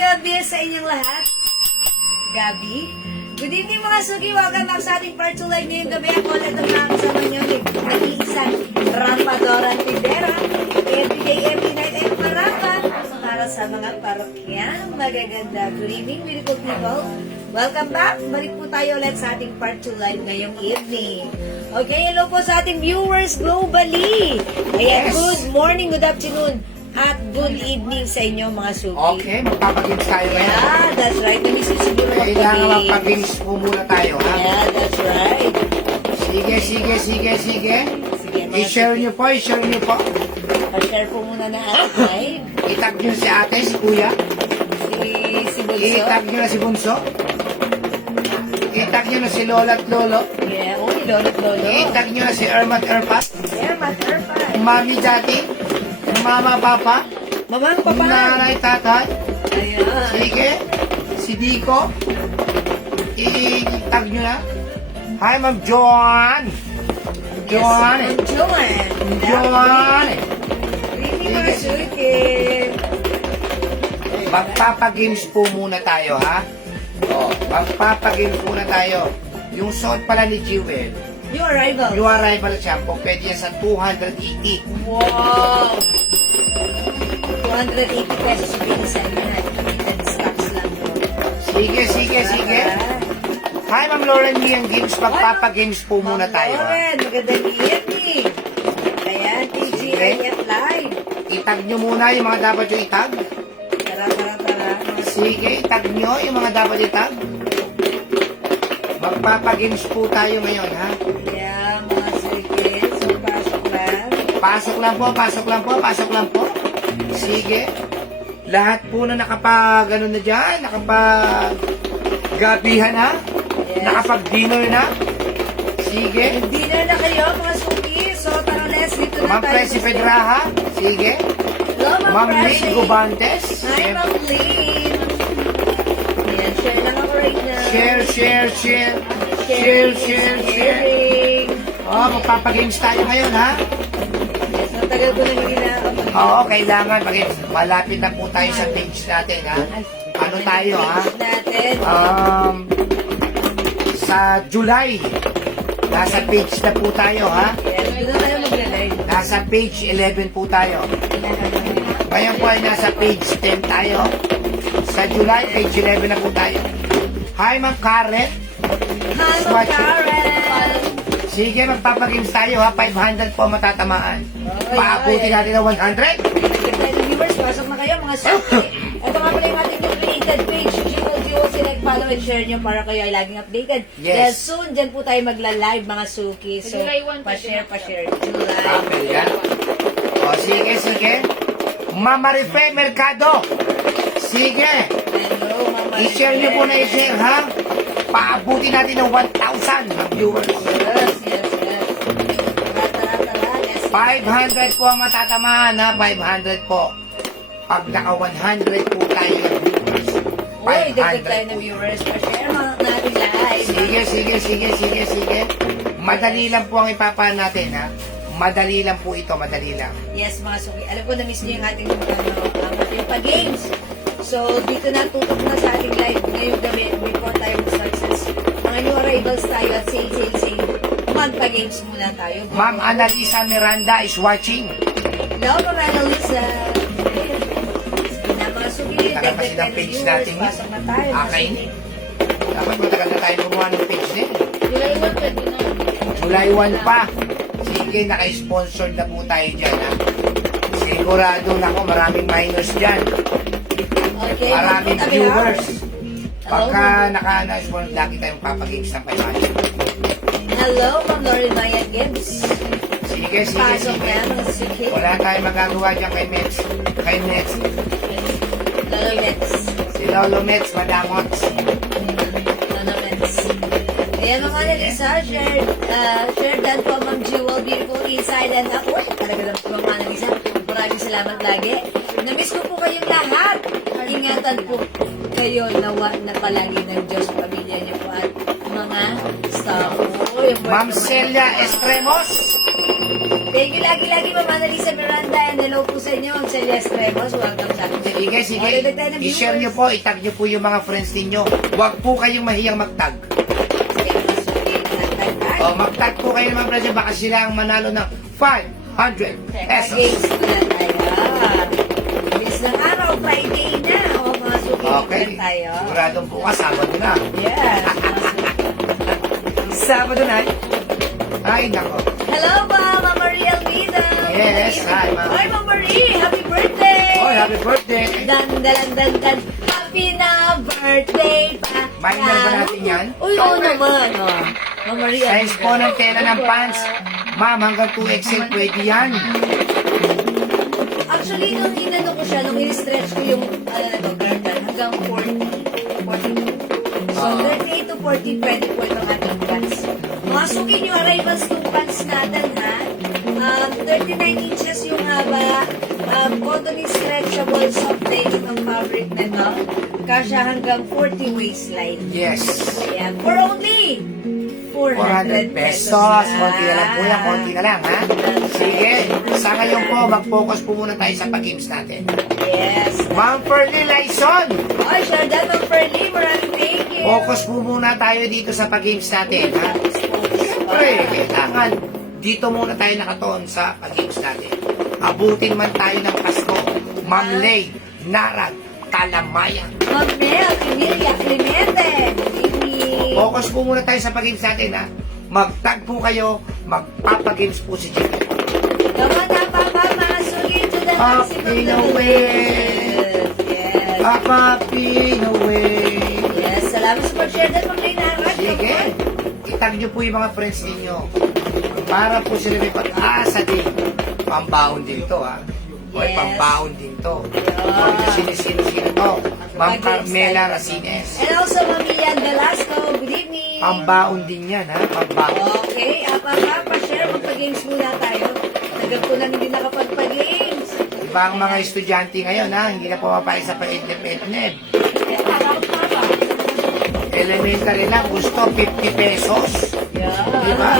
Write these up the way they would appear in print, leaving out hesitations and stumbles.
gabi sa inyong lahat. Gabi. Good evening mga sugi. Welcome back sa ating part 2 live ngayong gabi. Ako ulit ang mga kasama niyo ni Nag-iisang Rampadora Tindera. Every day, every night ay marapan para sa mga parokyan. Magaganda. Good evening, beautiful people. Welcome back. Balik po tayo ulit sa ating part 2 live ngayong evening. Okay, hello po sa ating viewers globally. Ayan, good morning, good afternoon. At good evening sa inyo mga suki. Okay, magpapagames tayo ngayon. Yeah, that's right. Namisis siguro Kailangan magpagames po muna tayo, ha? Yeah, that's right. Sige. Sige, mga I-share suki. nyo po, i-share nyo po. Pa-share po muna na ating live. Itag nyo si ate, si kuya. Si Bulso. Itag nyo na si Bunso. Itag nyo na si Lola at Lolo. Yeah, uy, lolo. Itag nyo na si Ermat Erpat. Yeah, matter pa. Mami Daddy. Mama Papa. Mamang papa. Nanay Tatay. Ayan. Sige. Si Dico. Itag nyo na. Hi, Ma'am Joan. Joan. Joan. Really, mga suki. Magpapagames po muna tayo, ha? Magpapagames muna tayo. Yung suot pala ni Jewel, New arrival. yung arrival shampoo, pwede yan sa 280. Wow! 280 pesos pinsan yan. Limited stocks lang po. Sige. Hi, Ma'am Lauren Liang Games. Magpapagames po muna tayo, ha? Lauren, magandang evening. Ayan, TGIF Live. Itag nyo muna yung mga dapat yung itag. Tara. Sige, itag nyo yung mga dapat itag. Magpapagames po tayo ngayon, ha? Yeah, mga sige. So, pasok lang. Pasok lang po. Sige. Lahat po na ano na dyan, gabihan na, Yes. nakapag-dinner na. Sige. Dinner na kayo, mga suki. So, tara, let's dito na Ma'am tayo. Presi Pedraha. Sige. Hello, Ma'am Presi. Lee Gubantes. Hi, Ma'am Lee. Ayan, share lang ako right now. Share. Sharing. Magpapagames tayo ngayon, ha? Yes, matagal ko na hindi na. Oo, kailangan. Malapit na po tayo sa page natin, ha? Ano tayo, ha? Natin. Sa July, nasa page na po tayo, ha? Yes, doon tayo mag-live. Nasa page 11 po tayo. Ngayon po ay nasa page 10 tayo. Sa July, page 11 na po tayo. Hi, Ma'am Karen. Hi, Ma'am Karen. Sige, magpapagames tayo, ha? 500 po matatamaan. Paabuti natin ng 100. Tayo ng viewers, pasok na kayo mga suki. Ito nga pala yung ating new created page. Gio, select, follow, and share nyo para kayo ay laging updated. Yes. Dahil soon, dyan po tayo magla-live mga suki. So, July 1 pa-share. Apple July. yan. O, sige. Mama Rife Mercado. Sige. Hello, Mama. I-share nyo po na i-share, ha? Paabuti natin ng 1,000 na viewers. Yes. Tara. Let's 500 po ang matatamaan, ha? 500 po. Pag naka 100 po tayo ng viewers. Uy, dagdag tayo 500 ng po. viewers. Pa-share mga natin live. Sige. Madali lang po ang ipapaan natin, ha? Madali lang po ito, madali lang. Yes, mga suki. Alam ko, na-miss niyo yung ating yung pa-games. So, dito na, tutok na sa ating live ngayong gabi before tayo mag-success. Mga new arrivals tayo at same. Magpa-games muna tayo. Ma'am Annalisa Miranda is watching. Hello, Ma'am Annalisa. Sige na, mga suki. Tagal kasi ng page natin yun. Pasok na tayo. mga Okay. suki. Dapat matagal na tayo gumawa ng page din. July 1 pwede na. July 1 pa. Sige, naka-sponsored na po tayo dyan, ha? Sigurado na ako, maraming minors dyan. Okay. Maraming magpunta viewers. Hello, Pagka naka-sponsor, lagi tayong papagames ng 500. Hello, Ma'am Lauren Maya Gibbs. Sige. Pasok na, mga suki. Wala tayong magagawa dyan kay Mets. Lolo Mets. Si Lolo Mets, Madamots. Lolo Mets. Ayan mga Annalisa, share that po Ma'am Jewel, beautiful inside and up. Uy, talaga lang po mga Annalisa. Maraming salamat lagi. Namiss ko po kayong lahat. Ingatan po kayo na palagi ng Diyos, pamilya niyo po at mga staff. Oh, yung Ma'am Celia Estremos. Thank you lagi-lagi, Ma'am Annalisa Miranda. And hello po sa inyo, Ma'am Celia Estremos. Welcome sa akin. Sige, sige. Okay, dagdag na I-share nyo viewers. po, itag nyo po yung mga friends ninyo. Huwag po kayong mahiyang magtag. O, magtag po kayo mga friends, baka sila ang manalo ng 500 pesos. Against na tayo. Bilis ng araw, Friday na. O, mga Okay. suki tayo. Siguradong bukas, Sabado na. Yes. Sabado na. Ay, nako. Hello po, Ma'am Marie Almeida. Yes, hi, Ma'am. Hi, Ma'am Marie. Happy birthday. Oh, happy birthday. Dan, dalan, dan, dan. Happy na birthday pa. Minor ba natin yan? Uy, oo naman. Oh. Ma'am Marie Size po ng tela ng pants. Ma'am, hanggang 2XL pwede yan. Actually, nung inano ko siya, nung in-stretch ko yung, girdle, hanggang 40. So, 38 to 40, pwede po itong ating pants. Masukin yung arrivals ng pants natin, ha? 39 inches yung haba, cotton stretchable, soft denim ang fabric na to. Kasya hanggang 40 waistline. Yes. Ayan, for only 400 400 pesos. Konti na lang po yan, konti na lang, ha? Sige. Sa ngayon po, mag-focus po muna tayo sa pag-games natin. Yes. Ma'am Pearly Laison, Ay, sure, that Ma'am Pearly, maraming thank you. focus po muna tayo dito sa pag-games natin, ha? Siyempre, kailangan dito muna tayo nakatoon sa pag-games natin. Abutin man tayo ng Pasko. Ma'am Lay, Narag, Kalamayan. Ma'am Mel, Emilia, Clemente, Amy. Focus po muna tayo sa pag-games natin, ha? Mag-tag po kayo, magpapag-games po si Jimmy. Gawa na pa ba, masulit to the Happy maximum no level. way. Yes. Happy no way. Yes, salamat sa pag-share din, Ma'am Lay Narag. Sige, itag niyo po yung mga friends ninyo. Para po sila may pag-asa din. Pambaon din to, ha? O Yes. pambaon din to. O sino to? Ma'am Carmela Racines. And also, Ma'am Ian Velasco, good evening. Pambaon din yan, ha? Pambaon. Okay, pa-share, magpa-games muna tayo. Tagal ko na hindi nakapagpa-games. Iba ang mga estudyante ngayon, ha? Hindi na pumapayag sa pa-ednep-ednep. Kaya takot pa ba? Elementary lang, gusto 50 pesos. Yeah. Diba?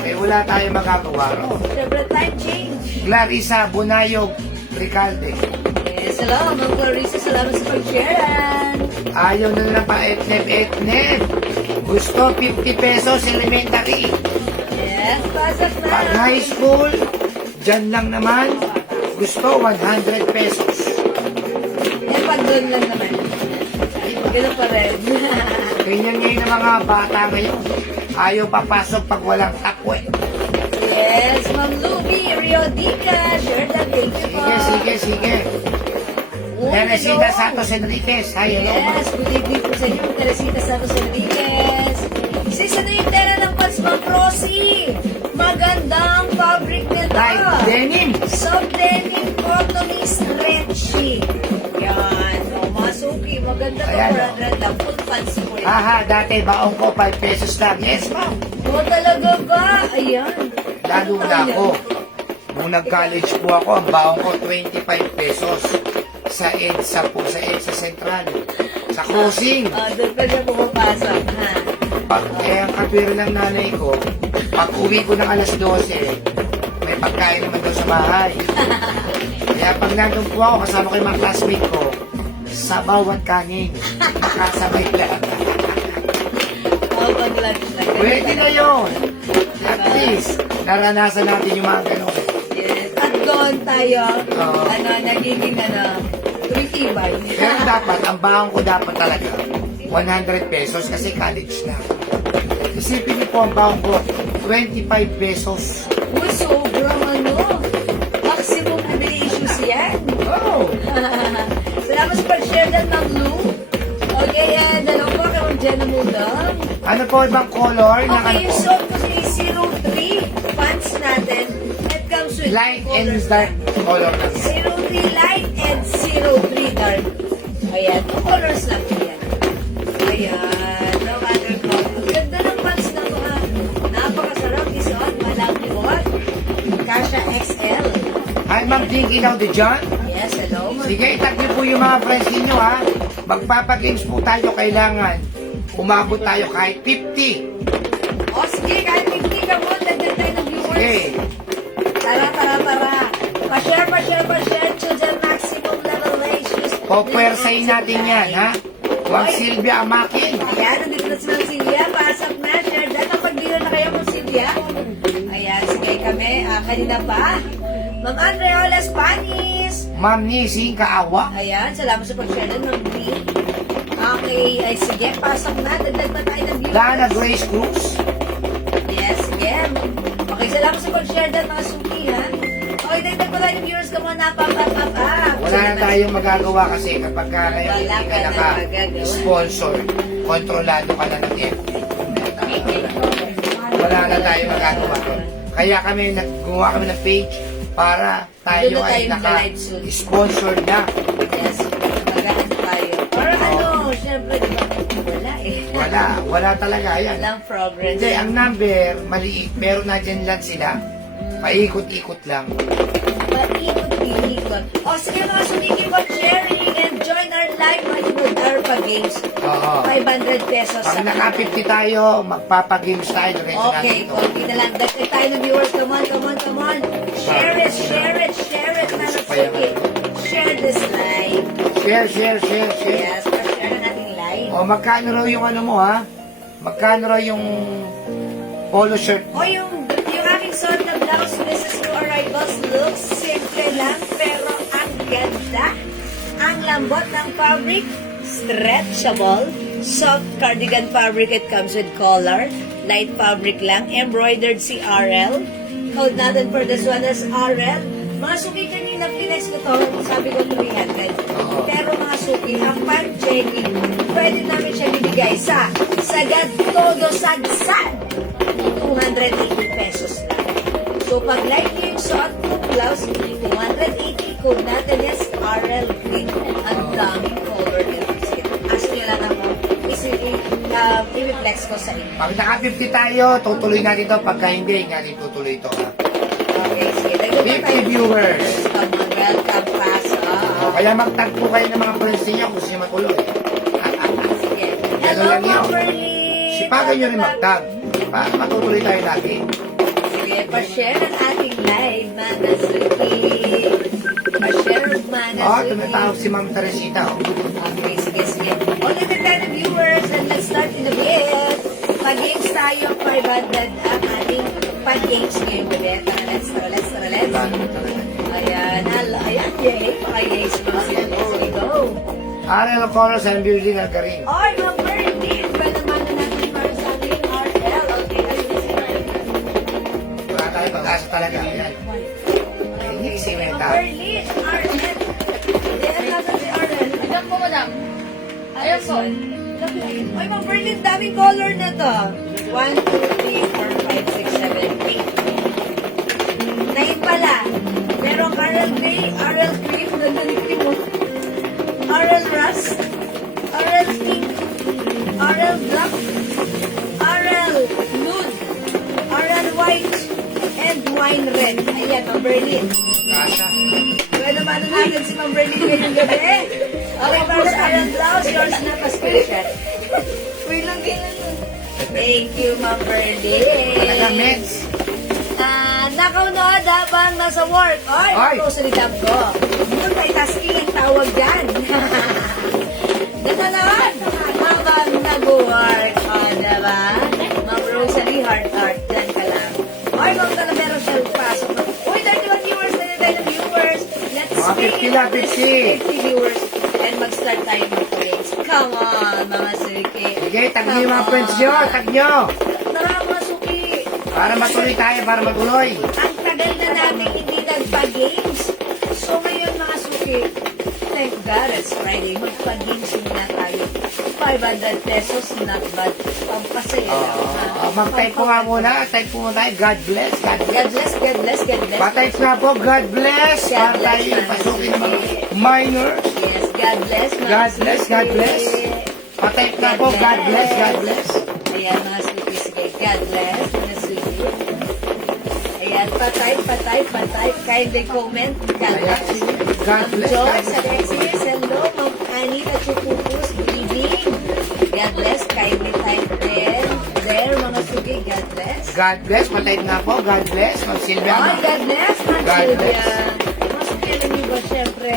Eh, wala tayong magagawa ro. Siyempre, time change. Clarissa Bunayog Ricalde. Yes, hello, Ma'am Clarissa. Salamat sa pag-share. Ayaw na lang pa etnep-etnep. Gusto 50 pesos elementary. Yes, pasok na. Pag high school, dyan lang naman. Gusto 100 pesos. Eh, pag doon lang naman. Ganun pa rin. Ganyan ngayon ang mga bata ngayon. Ayaw papasok pag walang takwe. Yes, Ma'am Luby, Rio Dica. Sure that, thank you po. Sige. Uy, Teresita hello. Santos Enriquez. Hi, hello. Yes, good evening po sa inyo, Teresita Santos Enriquez. Sis, ano yung tela ng pants, Ma'am Rosie? Magandang fabric nito. Right, denim. Soft denim, cottony, stretchy. Yan. O, masuki. Maganda to, Ayan, 400 lang. Full pants po yan. Haha, dati baong ko 5 pesos lang. Yes, ma'am. O, talaga ba? Ayan. Lalo na ako. Nung nag-college po ako, ang baong ko 25 pesos. Sa EDSA po, sa EDSA Central. Sa cruising. Doon pa siya pumapasok, ha? Kaya ang katwira ng nanay ko, pag uwi ko ng alas 12, may pagkain naman daw sa bahay. Kaya pag nandun po ako, kasama ko yung mga classmate ko, sabaw at kanin. Makasabay lang. O, pag-lunch na. Pwede na yun. At least, naranasan natin yung mga ganun. Yes. At doon tayo, Oo. nagiging, tumitibay. Pero dapat, ang bahang ko dapat talaga, 100 pesos kasi college na. Isipin niyo po ang bahang ko, 25 pesos. Uy, sobrang maximum privileges yan. Oh! Salamat sa pag-share ng Ma'am Lou. Okay, and dalawa po kay Ma'am Jenna Mudang. Ano po ibang color? Na Okay, yung suot ko si 03 pants natin. It comes with light two and colors dark lang. color lang. 03 light and 03 dark. Ayan, 2 colors lang po yan. Ayan, no matter what. Ang ganda ng pants na to, ha. Napakasarap isuot, malambot. Kasha XL. Hi, Ma'am Dinky now the John. Yes, hello. Sige, itag niyo po yung mga friends ninyo, ha. Magpapagames po tayo, kailangan umabot tayo kahit 50. O sige, kahit 50 ka mo, dagdag tayo ng viewers. Okay. Tara. Pa-share to the maximum level ratios. Popwersahin natin yan, ha? Huwag Silvia amakin. Ayan, nandito na si Ma'am Silvia. Pasok na, share dyan. Napag-dealer na kayo, Ma'am Silvia. Ayan, sige kami. Kanina pa. Ma'am Andreola Spanis. Ma'am Nising Kaawa. Ayan, salamat sa pag-share din, Ma'am B. Okay, ay sige, pasok na. Dagdag pa tayo ng viewers. Dana Grace Cruz. Yes, sige. Okay, salamat sa pag-share din, mga suki, ha? Okay, dagdag pa tayo ng viewers ka muna. Wala na tayong magagawa kasi kapag ka ngayon Wala hindi ka ka na naka-sponsor, kontrolado ka na ng FB. Wala na tayong magagawa. Kaya kami, gumawa kami ng page para tayo Doon na ay tayo mag-live soon. naka-sponsor na. Yes, mag-ano tayo. Or ano, syempre, di ba? Wala eh. Wala talaga. Ayan. Walang progress. Hindi, ang number, maliit, pero nandyan lang sila. Paikot-ikot lang. Paikot-ikot. O sige mga suniki, sharing and join our live Majimod Arpa Games. Oo. 500 pesos. Pag naka-50 tayo, magpapagames tayo. Diretso Okay, natin to. konti na lang. Dagdag tayo ng viewers. Come on. Share it, mga suniki. Share this live. Share. Yes, pa-share na natin live. O, magkano raw yung ano mo, ha? Magkano raw yung polo shirt? O yung aking suot na blouse, Mrs. New Arrivals looks simple lang, pero ang ganda. Ang lambot ng fabric, stretchable, soft cardigan fabric. It comes with collar, light fabric lang, embroidered si RL. Code natin for this one is RL. Mga suki kanina, pinex ko to, sabi ko 300. Pero mga suki, ang pang-checking, pwede namin siya bibigay sa Sagad Todo Sagsad. 280 pesos lang. So, pag like nyo yung suot ng blouse, 280, code natin is RL Green. Ang daming color nito. Ask nyo lang ako. I-reflex ko sa inyo. Pag naka-50 tayo, tutuloy natin to. Pagka hindi rin tutuloy to, ha? Okay, sige. Dagdag na 50 tayo. viewers. Welcome, Paso. O, kaya magtagpo kayo ng mga friends niyo kung sino matuloy. Sige. Ganun Hello, lang yun. Ma'am Berlin. Sipagan nyo rin magtag. Para matutuloy tayo lagi. Sige, pa-share ang ating live, mga suki. Pa-share, mga O, suki. tumatawag si Ma'am Teresita, o. Okay, sige. Okay, the 10 viewers, and let's start in a bit. Pag-games tayo, 500 ang ating pag-games ngayon ulit. Let's. Ayan, ayan, yay. Paka-yays mo. Let's go. RL Colors and Building Algarin. Oy, mga birthday. Ba naman na natin para sa ating RL? Okay, Wala tayo pag-asa talaga. Ayan. Hindi si Meta. Berlin, RL. Ayan, nasa si RL. Ayan po, madam. Ayan po. Oy, mga Berlin, daming color na to. 1, 2, 3, 4, 5, 6, 7, 8. 9 pala. Merong RL Gray, RL Cream, ganda ni Cream mo. RL Rust, RL Pink, RL Black, RL Nude, RL White, and Wine Red. Ayan, Ma'am Berlin. Kasa. Pwede naman natin si Ma'am Berlin ngayong gabi. Okay, para sa RL Blouse, yours na pa-screenshot. Uy, lang ganyan. Thank you, Ma'am Berlin. Talaga, Meds. Nakaunod habang nasa work. Oy, Ay! grocery dump ko. Multitasking ang tawag dyan. Gano'n habang nag-work. O, diba? Ma'am Rosalie, heart, dyan ka lang. Oy, Ma'am Talavero, siya pasok. Uy, 31 viewers, 39 viewers. Let's Mga bring 50 it na, up to 50. 50 viewers. And mag-start tayo mag-games. Come on, mga suki. Sige, tag nyo yung mga friends nyo. Tag nyo. Tara, mga suki. Para matuloy tayo, para matuloy. Ang tagal na natin hindi nagpa-games. So ngayon mga suki, thank God it's Friday, magpa-games muna tayo. 500 pesos, not bad. Pampasaya lang. Mag-type po nga muna. Type po muna tayo. God bless. God bless. God bless, God bless, God bless. Pa-type nga po. God bless. God Para bless, tayo Mama pasukin ng mga Suki. minors. Yes, God bless. mga God bless, suki. God bless. Pa-type nga po. God bless. God bless. Ayan mga suki, sige. God bless. Mga suki. Ayan, pa-type. Kindly comment. God bless. God bless. George, Alexis, hello, Ma'am Anita Chupupus, good evening. God bless, kindly type din. There, mga suki, God bless. God bless. Patay na po. God bless. Ma'am Silvia. Oh, God bless, Ma'am God Sylvia. bless. Mga suki, alam niyo ba, syempre,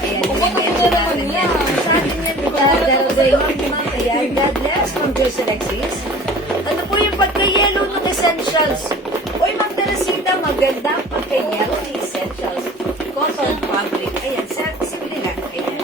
ayan, i-mention natin yan. Sa atin yan, darating, ma'am, ayan, God bless, Ma'am Joyce Alexis. Ano po yung pagka-yellow ng essentials? Uy, Ma'am Teresita, magandang pagka-yellow ng essentials. Cotton fabric. Ayan, simple lang. Ayan.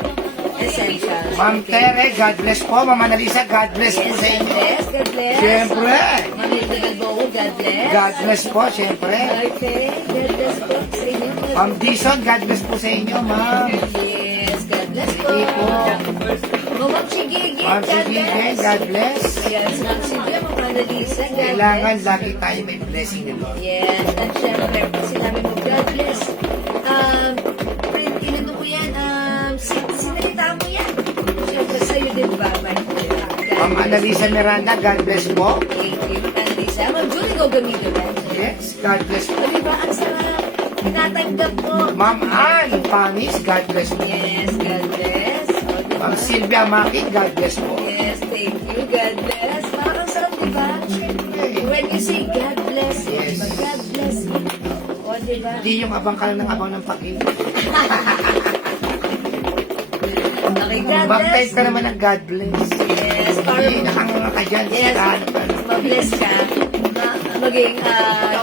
Essentials. Ma'am Tere, God bless po. Ma'am Annalisa, God bless po Yes, sa God inyo. bless, God bless. Siyempre. Ma'am Hilda Galbogo, God bless. God bless po, siyempre. Okay, God bless po sa inyo. Ma'am Dison, God bless po sa inyo, ma'am. Yes, God bless po. Sige po. Ma'am Chigigi, Ma'am God Sigige, bless. God bless. Ayan, si Ma'am Silvia, Ma'am Annalisa, God Kailangan bless. lagi tayo may blessing na Lord. Yes, at syempre, sinabi mo, God bless. Print, ilan mo yan? Sinalita mo yan. Syempre, sa'yo din ba? Ma'am Annalisa Miranda, God bless po. Thank you, Annalisa. Ma'am Julie, go gamitin ba? Yes, God bless po. O, diba? Ang sarap. Tinatanggap mo. Ma'am Ann Panis, God bless po. Yes, God bless. O, diba? Ma'am Sylvia Maki, God bless po. Yes, thank you, God bless. Parang ang sarap, diba? When you say God bless, Yes. diba? God bless you. O, diba? Hindi yung abang ka lang ng abang ng pakin. Okay, God bless. Mag-type ka naman ng God bless. Yes, Hindi, parang nakanganga ka dyan. yes, Sirahan ka. ma-bless ka. Maging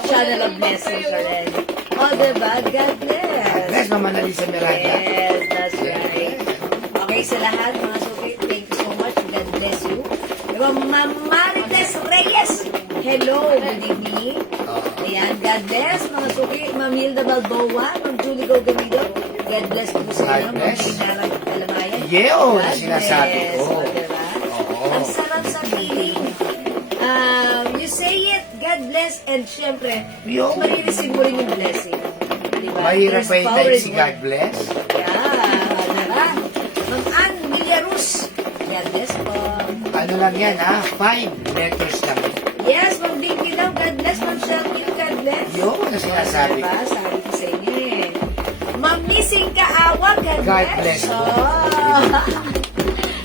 channel of blessings rin. O, diba? God God bless. bless, Ma'am Annalisa Miranda. Yes, that's right. Okay, sa lahat, mga suki, thank you so much. God bless you. Diba, Ma'am Marites Reyes. Hello, good evening. Ayan, God bless, mga suki. Ma'am Hilda Balboa, Ma'am Julie Gogamido. God bless po sa inyo. God Ma'am bless. Pinarang Kalamayan. Yeo, God sinasabi bless. ko. O, diba? Oo. Ang sarap sa feeling. You say it, God bless, and syempre, Yo. marireceive mo rin yung blessing. Diba? Mahirap There's pa yung power type in si word. God bless. Yeah, diba? Ma'am Ann Villarus. God bless po. Ano lang yan ha? 5 letters lang. Yes, Ma'am Dinky daw. God bless, Ma'am Shelby. God bless. Yun, ang sinasabi ko. Diba? Sabi ko sa inyo eh. Ma'am Missing Kaawa. God God bless. bless po.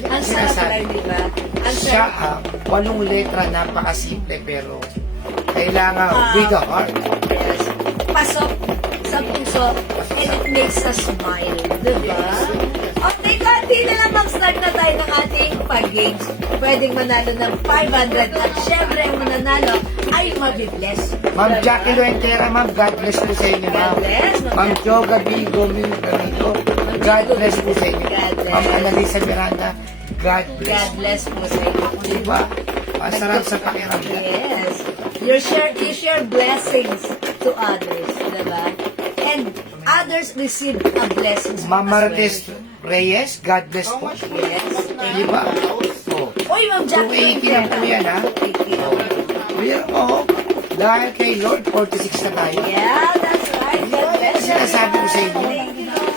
Ang sarap Sinasabi. lang, diba? Ang Siya, sarap. 8 letra, napakasimple pero kailangan with a heart. Yes. Pasok sa puso and it makes us smile. Diba? Okay, konti na lang mag-start na tayo ng ating pag-games. Pwedeng manalo ng 500 at syempre ang mananalo ay mabibless. Ma'am Diba? Jackie Luentera, ma'am, God bless po sa inyo, ma'am. God bless, Ma'am Ma'am Joga Bigo, God bless po sa inyo. God bless. Ma'am Annalisa Miranda, God God bless. bless po sa inyo. Diba? Masarap sa pakiramdam. Yes. You share blessings to others, diba? And others receive a blessings Ma'am as Marites well. Reyes, God bless po. Yes. Diba? Oh. Uy, Ma'am Jackie. 280 lang po yan, ha? 280. Pero mo, dahil kay Lord, 46 na tayo. Yeah, that's right. God bless you. Sinasabi ko sa inyo. Thank you, Lord.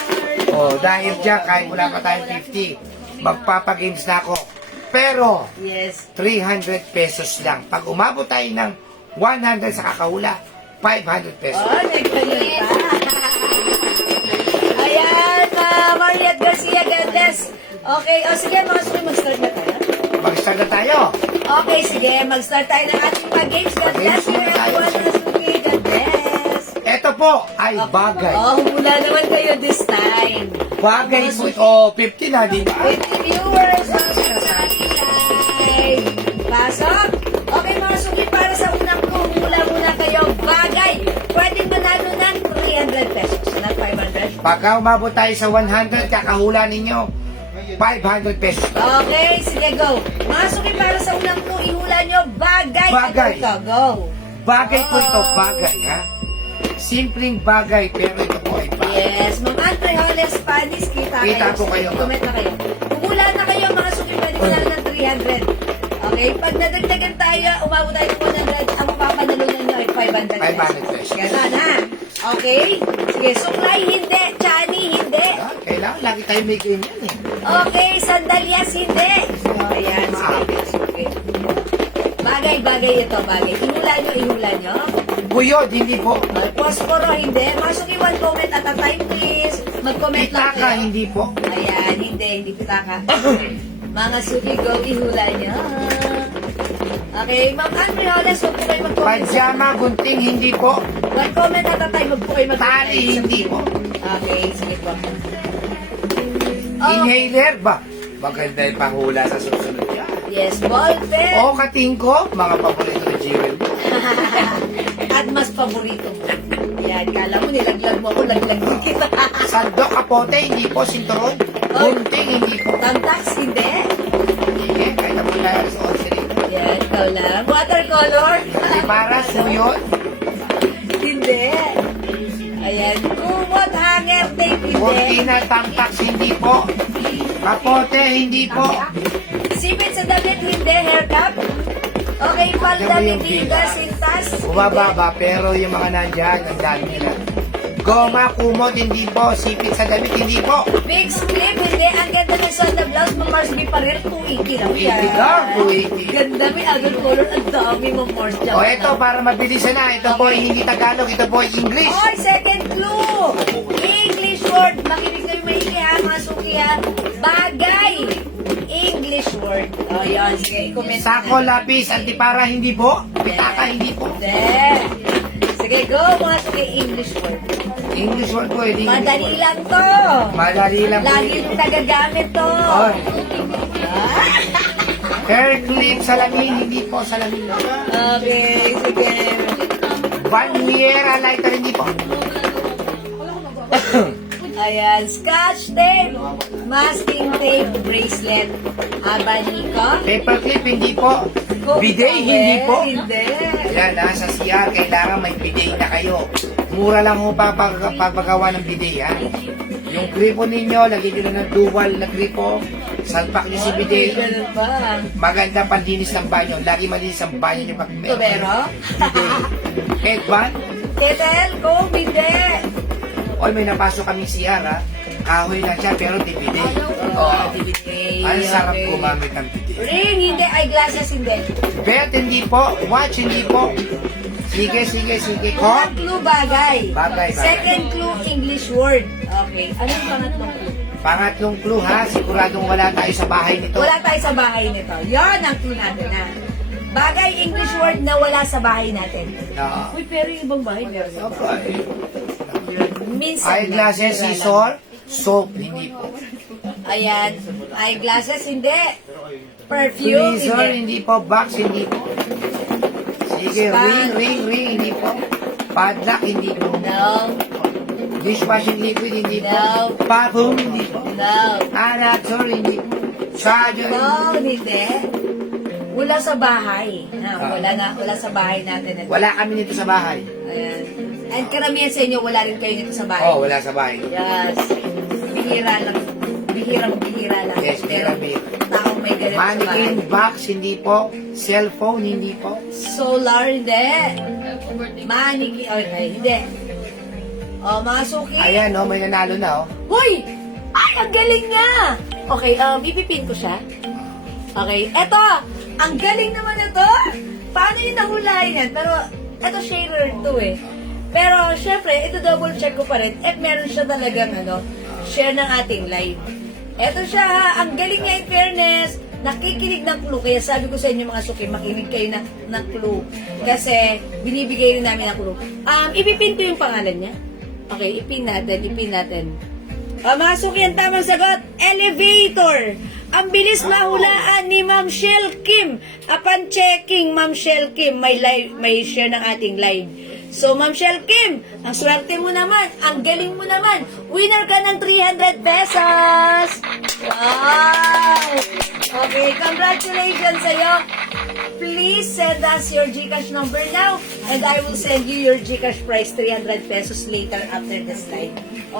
Oh, dahil dyan, kahit wala pa tayong 50, magpapagames na ako. Pero, Yes. 300 pesos lang. Pag umabot tayo ng 100 sa kakahula, 500 pesos. Oh, nagkalit pa. Ayan, Mariette Garcia, God bless. Okay, sige, mga suki, mag-start na tayo. Mag-start na tayo. Okay, sige, mag-start tayo ng ating pag-games. God bless you, everyone, mga suki. God bless. Ito po ay bagay. Oh, humula naman kayo this time. Bagay Mga po suki, ito. Oh, 50 na, di ba? 50 viewers, mga suki sa ating live. Pasok. Okay, mga suki, para sa unang ko, humula muna kayo. Bagay. Pwede manalo ng 300 pesos, not 500. Pagka umabot tayo sa 100, kakahula ninyo, 500 pesos. Okay, sige, go. Mga suki, para sa unang ko, ihula nyo, bagay. Bagay. Ano ito? Go. Bagay po ito, bagay, ha? Simpleng bagay, pero ito po ay bagay. Yes, mga Antrijoles, Spanish, kita Kita po kayo, ma'am. Comment na kayo. Humula na kayo, mga suki, pwede manalo ng 300. Okay, pag nadagdagan tayo, umabot tayo ng 100, ang mapapanalunan nyo ay 500 500 pesos. Ganon, ha? Okay? Sige, suklay, hindi. Chani, hindi. Ah, kailangan lagi tayo may ganyan eh. Okay, sandalyas, hindi. Ayan, sige, sige. Bagay ito, bagay. Ihula nyo. Buyod, hindi po. Posporo, hindi. Masuki, one comment at a time, please. Mag-comment lang Pitaka, kayo. hindi po. Ayan, hindi pitaka. Mga suki, go, ihula nyo. Okay, Ma'am Ann Mioles, huwag po kayo mag-comment. Pajama, gunting, hindi po. One comment at a time, huwag po kayo mag-comment. Tali, hindi po. Okay, sige po. Oh, Inhaler ba? Maganda yung panghula sa susunod yan. yes, ball pen. O katingko, mga paborito ng jewel mo. At mas paborito mo. Yan, kala mo nilaglag mo ako, laglag din kita. Sandok, kapote, hindi po. Sinturon, gunting, hindi po. Tamtax, hindi. Sige, kahit na po tayo sa 11 rin. Yan, ikaw lang. Watercolor. Di para, suyon, Hindi. Ayan, kumot, hanger, tape, hindi. cortina, tamtax, hindi po. Kapote, hindi po. Sipit sa damit, hindi. Haircut. Okay, palda, Yan mo yung bibiga, bigas. sintas. Bumababa, pero yung mga nandyan, ang dami nila. Goma, kumot, hindi po. Sipit sa damit, hindi po. Big clip, hindi. Ang ganda ng Sonda Blouse, Ma'am Mars B. Parer, 280 lang yan. 280 lang, 280. Ganda, may agad color. Ang dami, Ma'am Mars. O eto, para mabilisan na. Ito po ay hindi Tagalog, ito po ay English. Oy, second clue. English word. Makinig kayo maigi ha, mga suki ha. Bagay. English word. O, yun. Sige, i-comment Sako, na. lapis, antipara, hindi po. Pitaka, hindi po. Hindi. Sige, go mga suki. English word. English word po, hindi Madali lang to. Madali lang po. Lagi yung nagagamit to. Oy, Ah, hair clip, salamin, hindi po salamin. Okay, sige. Banniera, lighter, hindi po. Ayan, scotch tape, masking tape, bracelet, abaniko, Paper clip, hindi po. Bidet, hindi po. Hindi. Yan, nasa CR, kailangan may bidet na kayo. Mura lang ho pa pagpagawa ng bidet, ha? Yung gripo ninyo, lagyan nyo ng dual na gripo. Salpak nyo si bidet. Ganun ba? Maganda panlinis ng banyo. Lagi malinis ang banyo nyo pag meron Tubero? bidet. Headband. Ketel, go, bide. Oy, may napasok kaming CR, ha? Kahoy lang siya, pero di bidet. Oh, ang sarap gumamit ng bidet. Ring, hindi. Eyeglasses, hindi. Belt, hindi po. Watch, hindi po. Sige, sige, sige. Unang Comb. clue, bagay. Bagay, bagay. Second clue, English word. Okay. Anong pangatlong clue? Pangatlong clue, ha? Siguradong wala tayo sa bahay nito. Wala tayo sa bahay nito. Yan ang clue natin, ha? Bagay, English word na wala sa bahay natin. Oo. Uy, pero yung ibang bahay, meron sa bahay. Minsan. Eyeglasses, lang, scissor, soap, hindi po. Ayan. Eyeglasses, hindi. Perfume, Freezer, hindi. hindi po. Box, hindi po. Sige, Span. ring, hindi po. Padlock, hindi po. No. Dishwashing liquid, hindi po. No. Parfum, hindi po. No. Anator, hindi po. Charger, No, hindi. Wala sa bahay. Wala sa bahay natin. wala kami nito sa bahay. Ayan. And karamihan sa inyo, wala rin kayo nito sa bahay. Oh, wala sa bahay. Yes. Bihira lang. Bihira lang. Yes, Pero bihira. taong may ganito sa bahay. Mannequin, box, hindi po. Cellphone, hindi po. Solar, hindi. Mannequin, okay, hindi. O, mga suki. Ayan, oh, may nanalo na, oh. Hoy! Ay, ang galing niya! Okay, ipipin ko siya. Okay, eto! Ang galing naman ito! Paano yung nahulayan yan? Pero, eto sharer to eh. Pero, syempre, ito double check ko pa rin. At meron siya talagang, share ng ating live. Eto siya ha, ang galing niya in fairness. Nakikinig ng clue. Kaya sabi ko sa inyo mga suki, makinig kayo ng clue. Kasi, binibigay rin namin ng clue. Ipipin ko yung pangalan niya. Okay, ipin natin. Mga suki, ang tamang sagot, elevator. Ang bilis mahulaan ni Ma'am Shell Kim. Upon checking, Ma'am Shell Kim, may share ng ating live. So, Ma'am Shell Kim, ang swerte mo naman, ang galing mo naman. Winner ka ng 300 pesos. Wow! Okay, congratulations sa'yo. Please send us your GCash number now and I will send you your GCash prize 300 pesos later after this live.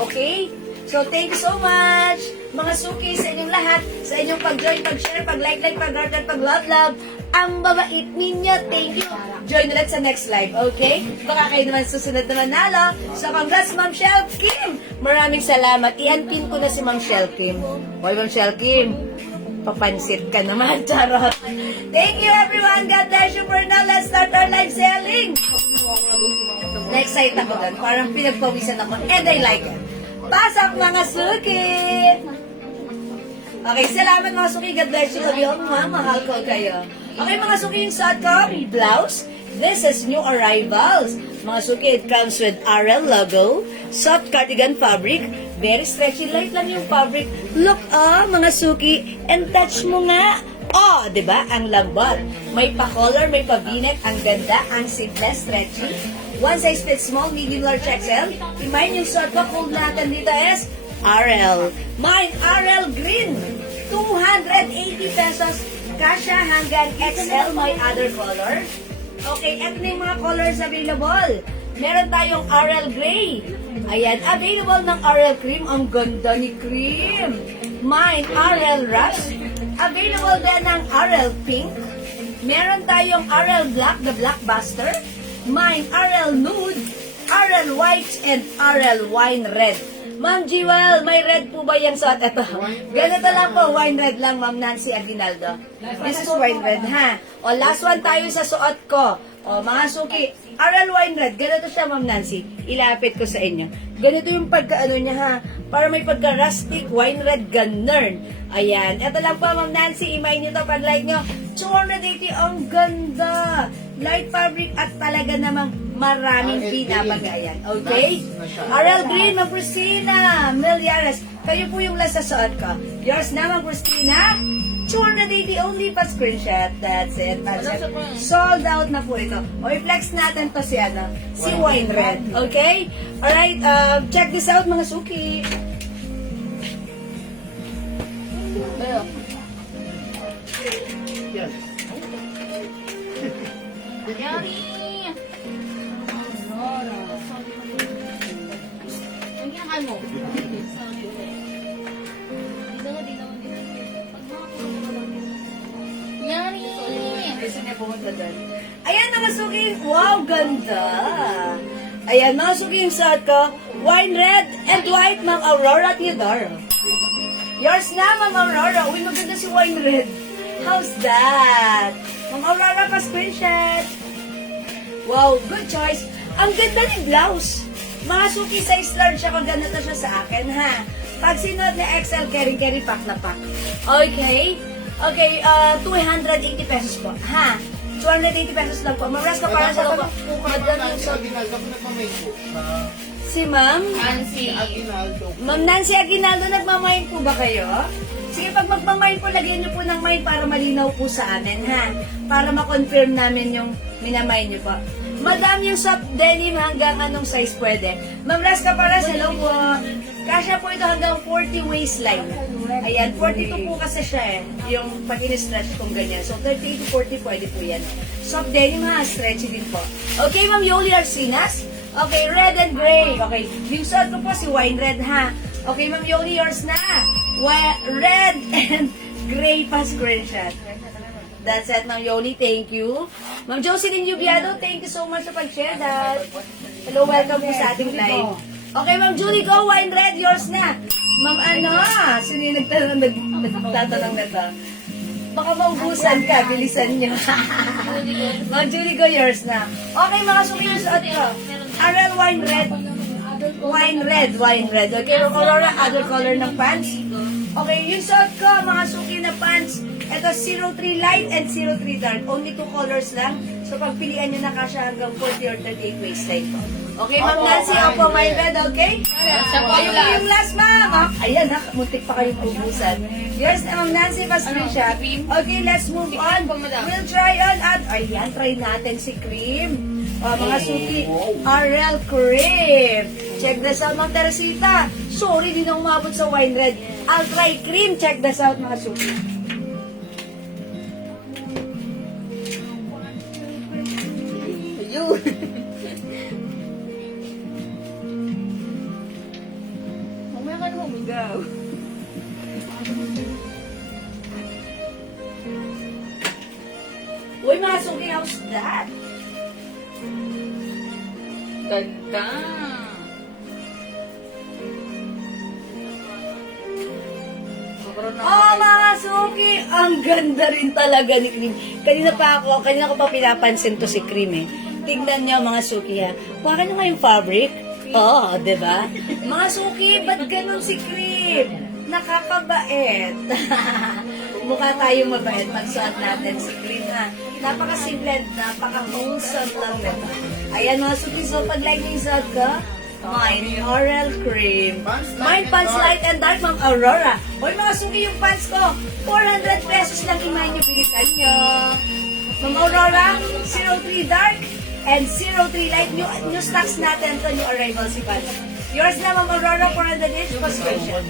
Okay? So, thank you so much, mga suki, sa inyong lahat, sa inyong pag-join, pag-share, pag-like, pag-heart, at pag-love. Ang babait ninyo. Thank you. Join ulit sa next live, okay? Baka kayo naman susunod na manalo. So, congrats, Ma'am Shell Kim. Maraming salamat. I-unpin ko na si Ma'am Shell Kim. Hoy, Ma'am Shell Kim. Papansit ka naman, charot. Thank you, everyone. God bless you for now. Let's start our live selling. Na-excite ako doon. Parang pinagpawisan ako. And I like it. Pasok mga suki! Okay, salamat mga suki. God bless you. Love you all. Mahal ko kayo. Okay, mga suki, yung suot ko, blouse. This is new arrivals. Mga suki, it comes with RL logo, soft cardigan fabric, very stretchy, light lang yung fabric. Look, mga suki, and touch mo nga. Oh, di ba? Ang lambot. May pa-collar, may pa-v-neck. Ang ganda, ang simple, stretchy. One size fits small, medium, large, XL. Imayin yung suot ko, cold natin dito is RL. Mine, RL Green. 280 pesos. Kasha hanggang XL, may other color. Okay, eto na yung mga colors available. Meron tayong RL Gray. Ayan, available ng RL Cream. Ang ganda ni Cream. Mine, RL Rust. Available din ng RL Pink. Meron tayong RL Black, the Blockbuster. Mine, RL Nude, RL White, and RL Wine Red. Ma'am Jewel, may red po ba yung suot? Ito. Ganito lang po, wine red lang, Ma'am Nancy Aguinaldo. This is wine red, ha? O, last one tayo sa suot ko. O, mga suki, RL wine red. Ganito siya, Ma'am Nancy. Ilapit ko sa inyo. Ganito yung pagka-ano niya, ha? Para may pagka-rustic, wine red, ganern. Ayan. Ito lang po, Ma'am Nancy. Imay nyo to pag like nyo. 280, ang ganda. Light fabric at talaga namang maraming pinapagayan. Okay? RL Green, Ma'am Christina Millares. Kayo po yung last sa suot ko. Yours na, Ma'am Christina. 280 only pa screenshot. That's it. That's it. Sold out na po ito. O, i-flex natin to si, si Wine Red. Okay? Alright, check this out mga suki. Ayo. Yan. Yummy! Ang kinakain mo? Yummy! Ayan mga suki. Wow, ganda. Ayan mga suki yung suot ko. Wine red and white, Ma'am Aurora Theodoro. Yours na, Ma'am Aurora. Uy, maganda si wine red. How's that? Ma'am Aurora, pa-screenshot. Wow, good choice. Ang ganda ni blouse. Mga suki, size large siya. Kung ganito siya sa akin, ha? Pag sinuot na XL, carry pack na pack. Okay? Okay, 280 pesos po. Ha? 280 pesos lang po. Mamras ka para sa loob. Madami yung suot. Si Ma'am? Fancy. Ma'am Nancy Aguinaldo, nagmamayin po ba kayo? Sige, pag magmamayin po, lagyan niyo po ng mayin para malinaw po sa amin, ha? Para ma-confirm namin yung minamayin niyo po. Madam, yung soft denim hanggang anong size pwede? Ma'am Raska Paras, hello po. Kasya po ito hanggang 40 waistline. Ayan, 42 po kasi siya eh. Yung pag in-stretch kung ganyan. So, 38 to 40 pwede po yan. Soft denim ha, stretchy din po. Okay, Ma'am Yoli Arsinas. Okay, red and gray. Okay, yung suot ko po si wine red ha. Okay, Ma'am Yoli, yours na. Red and gray pa screenshot. That's it, Ma'am Yoli. Thank you. Ma'am Jocelyn Yubiado, thank you so much sa pag-share that. Hello, welcome po sa ating live. Okay, Ma'am Julie, go. Wine red, yours na. Ma'am, sino yung nagtatanong na to? Baka maubusan ka, bilisan nyo. Ma'am Julie, go, yours na. Okay, mga sumilos at ko. RL wine red. Wine red, wine red. Okay, Aurora, other color ng pants. Okay, yung suot ko, mga suki na pants. Ito, 03 light and 03 dark. Only 2 colors lang. So, pagpilian nyo na kasya hanggang 40 or 38 waistline po. Okay, Ma'am Nancy, opo, my red, okay? Sa Ayun po yung last, Ma'am. Ayan, muntik pa kayong ubusan. Yours na, Ma'am Nancy, pa screenshot. Okay, let's move on. We'll try on at, ayan, try natin si Cream. Mga suki, RL Cream. Check this out, Ma'am Teresita. Sorry, di na umabot sa wine red. I'll try Cream. Check this out, mga suki. Ayun. Mamaya ka naman umigaw. Uy, mga suki, how's that? Ganda. Oh, mga suki! Ang ganda rin talaga ni Cream. Kanina ko pa pinapansin to si Cream eh. Tignan niyo mga suki ha. Baka nyo nga yung fabric. Oh, di ba? Mga suki, ba't ganun si Cream? nakakabait. Mukha tayong mabait magsuot natin si cream ha. Napaka-simple, napaka-wholesome lang nito. Ayan mga suki, so pag like yung suot ko, mine, Oral Cream. Mine, pants light and dark, Ma'am Aurora. Hoy mga suki, yung pants ko, 400 pesos lang imahin nyo, bilisan nyo. Ma'am Aurora, 03 dark and 03 light. New stocks natin to, new arrival si pants. Yours na, Ma'am Aurora, 400 each, prescription.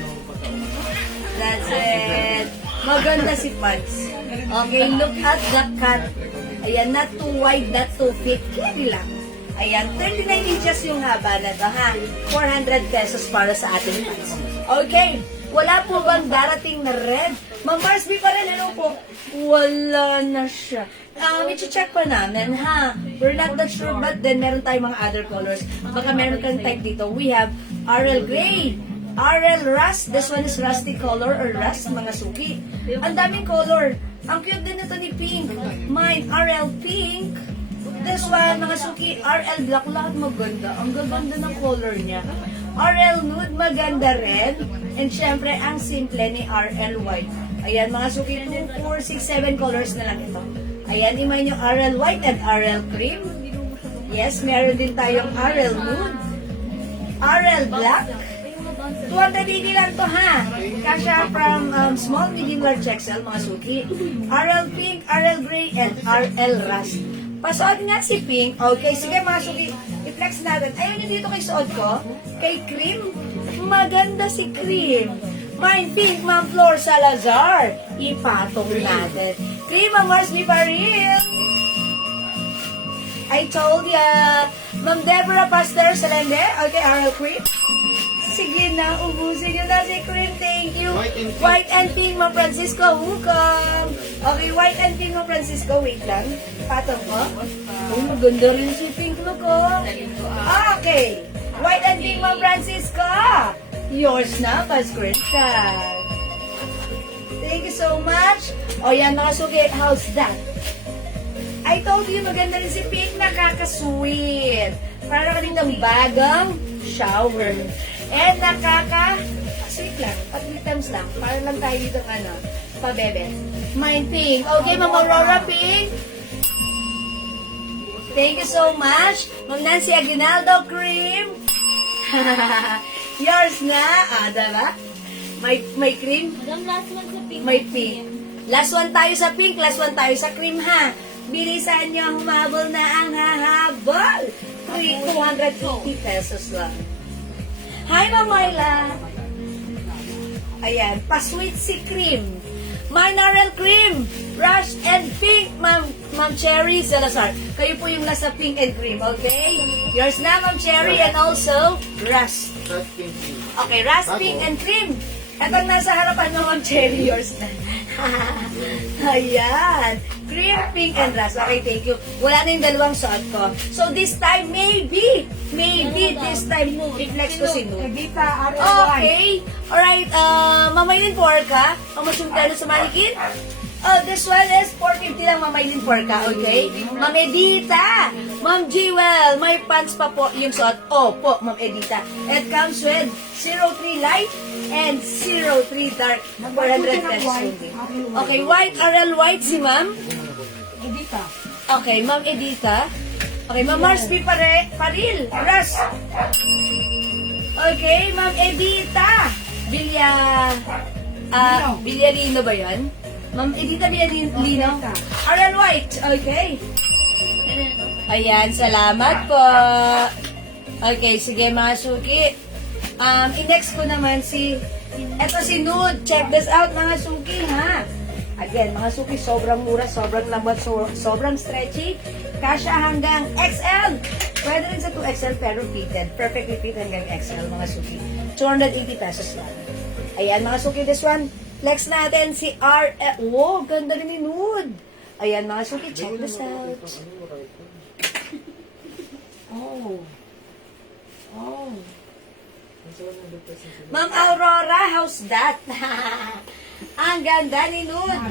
That's it. Maganda si Pants. Okay, look at the cut. Ayan, not too wide, not too thick. Kaya lang. Ayan, 39 inches yung haba na to, ha? 400 pesos para sa ating Pants. Okay, wala po bang darating na red? Ma'am Marsby pa rin, ano po? Wala na siya. I-check pa namin, ha? We're not that sure, but then meron tayong mga other colors. Baka meron kang type dito. We have RL Gray, RL Rust. This one is rusty color or rust, mga suki. Ang daming color. Ang cute din ito ni Pink. Mine, RL Pink. This one, mga suki, RL Black. Lahat maganda. Ang gaganda ng color niya. RL Nude, maganda rin. And syempre, ang simple ni RL White. Ayan, mga suki, 2, 4, 6, 7 colors na lang ito. Ayan, imay nyo RL White and RL Cream. Yes, meron din tayong RL Nude. RL Black. 280 lang to, ha? Kasha from small, medium, large, XL, mga suki. RL Pink, RL Gray, and RL Rust. Pasuot nga si Pink. Okay, sige mga suki. I-flex natin. Ayun yung dito kay suot ko. Kay Cream. Maganda si Cream. Mine Pink, Ma'am Flor Salazar. Ipatong natin. Cream, Ma'am Marsby pa rin. I told ya. Ma'am Deborah Pastor Salende. Okay, RL Cream. Sige na, ubusin nyo na si Cream. Thank you. White and Pink, Ma'am Francisco. Welcome. Okay, White and Pink, Ma'am Francisco. Wait lang. Patong ko. Oh, maganda rin si Pink look, oh. Okay. White and Pink, Ma'am Francisco. Yours na, pa-screenshot. Thank you so much. O yan, mga suki. How's that? I told you, maganda rin si Pink. Nakaka-sweet. Para ka rin ng bagang shower. And sweet lang, patwitams lang. Para lang tayo dito, pabebe. Mine Pink. Okay, Ma'am Aurora Pink. Thank you so much. Ma'am Nancy Aguinaldo Cream. Yours na. Diba? May cream. Madam, last one sa pink. May pink. Last one tayo sa pink, last one tayo sa cream, ha? Bilisan nyo, humabol na ang hahabol. 280 pesos lang. Hi, Ma'am Myla. Ayan, pa-sweet si cream. Mineral cream, rush and pink, Ma'am Cherry Salazar. Kayo po yung nasa pink and cream, okay? Yours na, Ma'am Cherry, and also rush. Okay, rush, pink, and cream. Etong nasa harapan mo, Ma'am Cherry, yours na. Ayan. Cream, pink, and rush. Okay, thank you. Wala na yung dalawang suot ko. So, this time, maybe this time, i-flex ko si Nude. Okay. Alright, mamayin porka. Mamasyung talo sa malikid. This one is 450 lang, mamayin porka, okay? Ma'am Edita, Ma'am Jewel, may pants pa po yung suot. Po, Ma'am Edita. It comes with 03 light and 03 dark. 400 pesos only. Okay, white, RL white si Ma'am Edita. Okay, Ma'am Edita. Okay, Ma'am Marsby Paril. Rush. Okay, Ma'am Edita. Villarino ba yan? Ma'am Edita Villarino. RL White. Okay. Ayan, salamat po. Okay, sige mga suki. I-next ko naman eto si Nude. Check this out mga suki, ha? Again, mga suki, sobrang mura, sobrang lambot, sobrang stretchy. Kasha hanggang XL. Pwede rin sa 2XL pero fitted. Perfectly fit hanggang XL, mga suki. 280 pesos lang. Ayan, mga suki, this one. Flex natin si RL. Wow, ganda rin ni Nude. Ayan, mga suki, check this out. Oh. Ma'am Aurora, how's that? Ang ganda ni Nude.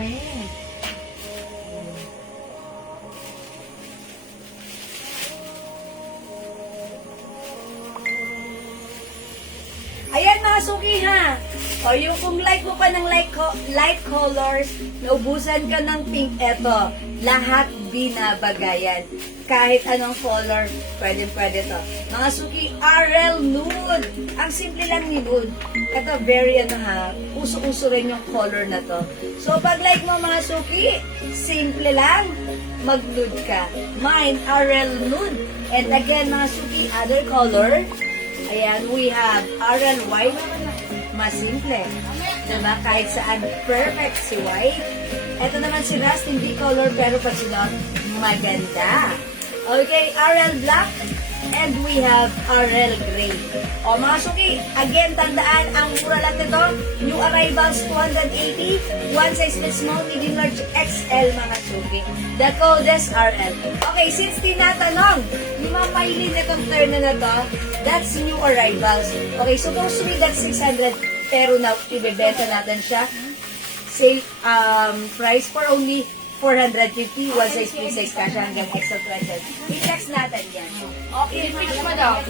Ayan mga mga suki ha. O yung kung like mo pa ng light colors, naubusan ka ng pink, eto, lahat binabagayan. Kahit anong color, pwede to. Mga suki, RL Nude. Ang simple lang ni Nude. Ito, very uso-uso rin yung color na to. So, pag like mo mga suki, simple lang, mag-nude ka. Mine, RL Nude. And again, mga suki, other color. Ayan, we have RL White. Mas simple. Diba? Kahit saan, perfect si White. Ito naman si Rust, hindi color, pero pag sinot, maganda. Okay, RL Black. And we have RL Gray. O mga suki, again, tandaan, ang mura lang nito, new arrivals 280, one size fit small, medium large, XL mga suki. The code is RL. Okay, since tinatanong, yung mga mailin nitong turn na to, that's new arrivals. Okay, supposed to be that's 600, pero now, ibebenta natin siya. Sale price for only 450, one size, free size, kasha hanggang extra 20. I-text natin yan. Okay, Peach mo daw.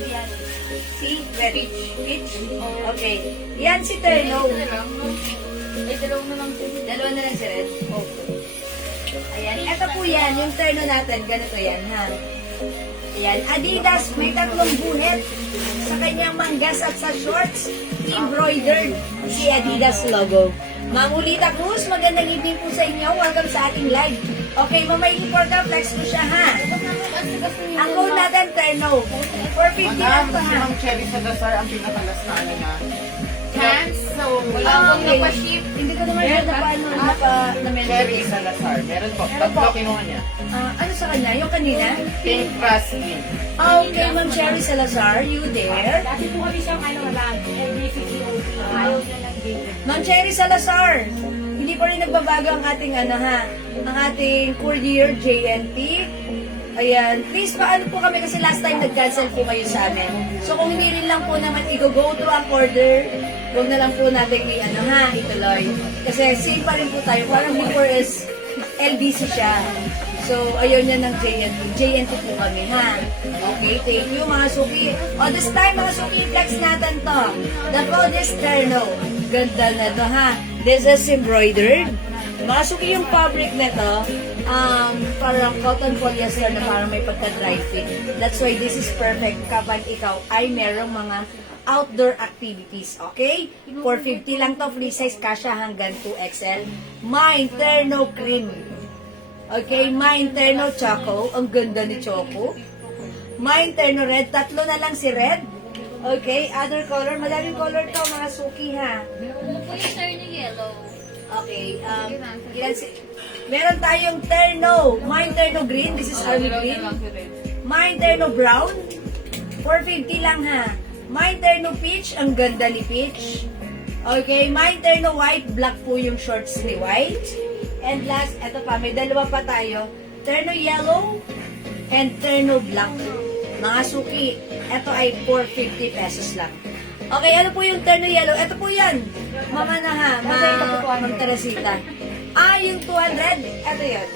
Si Red Peach. Okay. Yan si Terno. Dalawa na lang siya. Dalawa na lang si Red. Okay. Ayan. Ito po yan. Yung Terno natin. Ganito yan, ha? Ayan. Adidas. May tatlong buhet sa kanyang manggas at sa shorts. Embroidered si Adidas logo. Ma'am Ulita Cruz, magandang evening po sa inyo. Welcome sa ating live. Okay, mamayin for the flex ko siya, ha? Ang code natin, Terno. 450 lang to, ha? Ma'am Cherry Salazar ang pinakalas na ano na. Hands. So, wala akong Okay. napaship. Hindi ko naman alam na paano Cherry Salazar. Meron po. Tatlo kinuha niya. ano sa kanya? Yung kanina? Pink Raskin. Okay, Ma'am Cherry Salazar, you there? Dati po kami siyang MBCCOP. Ayaw niya ng game. Ma'am Cherry Salazar, hindi pa rin nagbabago ang ating ang ating courier JNT. Ayan, please paano po kami kasi last time nag-cancel po kayo sa amin. So kung hindi rin lang po naman i-go through ang order, huwag na lang po natin ituloy. Kasi same pa rin po tayo, parang before is LBC siya. So, ayaw niya ng JNT. JNT po kami, ha? Okay, thank you, mga suki. O, this time, mga suki, flex natin to. The code is Terno. Ganda na to, ha? This is embroidered. Mga suki, yung fabric na to, parang cotton polyester na parang may pagka-dry fit. That's why this is perfect kapag ikaw ay merong mga outdoor activities, okay? 450 lang to, free size, kasha hanggang 2XL. Mine, Terno Cream. Okay, Mine Terno Choco. Ang ganda ni Choco. Mine Terno Red. Tatlo na lang si Red. Okay, other color. Madaming color to, mga suki, ha? Ano po yung turn ni yellow? Okay, meron tayong Terno. Mine Terno Green. This is Army Green. Mine Terno Brown. 450 lang, ha? Mine Terno Peach. Ang ganda ni Peach. Okay, Mine Terno White. Black po yung shorts ni White. And last, eto pa, may dalawa pa tayo. Terno Yellow and Terno Black. Mga suki, eto ay 450 pesos lang. Okay, ano po yung Terno Yellow? Eto po yan. Mama na ha, Ma'am Teresita. Yung 200, eto yan.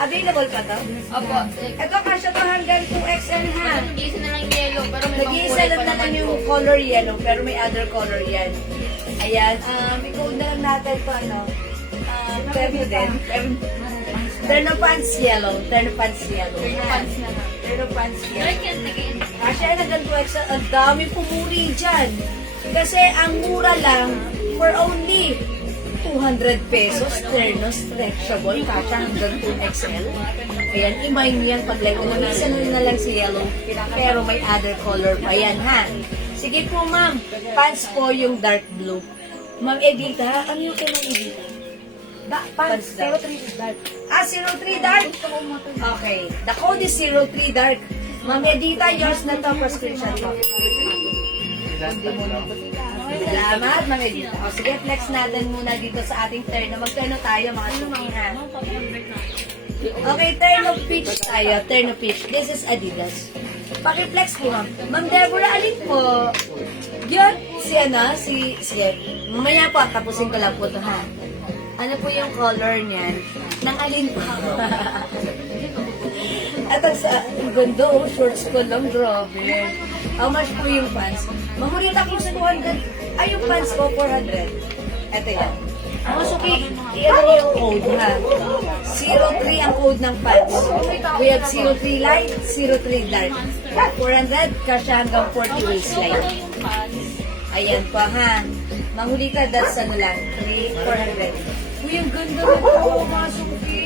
Available pa to? Opo. Eto, kasya to hanggang 2XL ha. Nag-iisa na lang yellow, pero may Nag-iisa lang naman yung color yellow, pero may other color yan. Ayan, i-code na lang natin to, Terno din. Terno Pants Yellow. Terno Pants Yellow. Turn pants na lang. Terno Pants Yellow. Turn yan, again. Kasi hanggang 2XL, ang dami pumuri dyan. Kasi ang mura lang, for only 200 pesos, Terno stretchable, kasha hanggang 2XL. Ayan, imay niyan pag like, umisan na lang si yellow, pero may other color pa yan, ha? Sige po, ma'am. Pants po yung dark blue. Ma'am Edita, ano yung kay Ma'am Edita? Pants, 03 dark. 03 dark? Okay. The code is 03 dark. Ma'am Edita, yours na to, prescription ko. Salamat, Ma'am Edita. O, sige, flex natin muna dito sa ating terno. Mag-terno tayo, mga suki, ha? Okay, terno peach tayo. Terno peach. This is Adidas. Paki-flex po, ma'am. Ma'am Deborah, alin po? Yun, sige. Mamaya po, tapusin ko lang po to, ha? Ano po yung color niyan? Nang alin po? At ang ganda oh, shorts ko lang, grabe. How much po yung pants? Mamurita ko sa 200. Ay, yung pants ko, 400. Ito yan. Mga suki, iyan niyo yung code ha. 03 ang code ng pants. We have 03 light, 03 dark. 400, kasya hanggang 40 waistline. Yung pants. Ayan pa ha. Manghuli ka, that's ano lang, 400. Uy, ang ganda na ito, mga suki.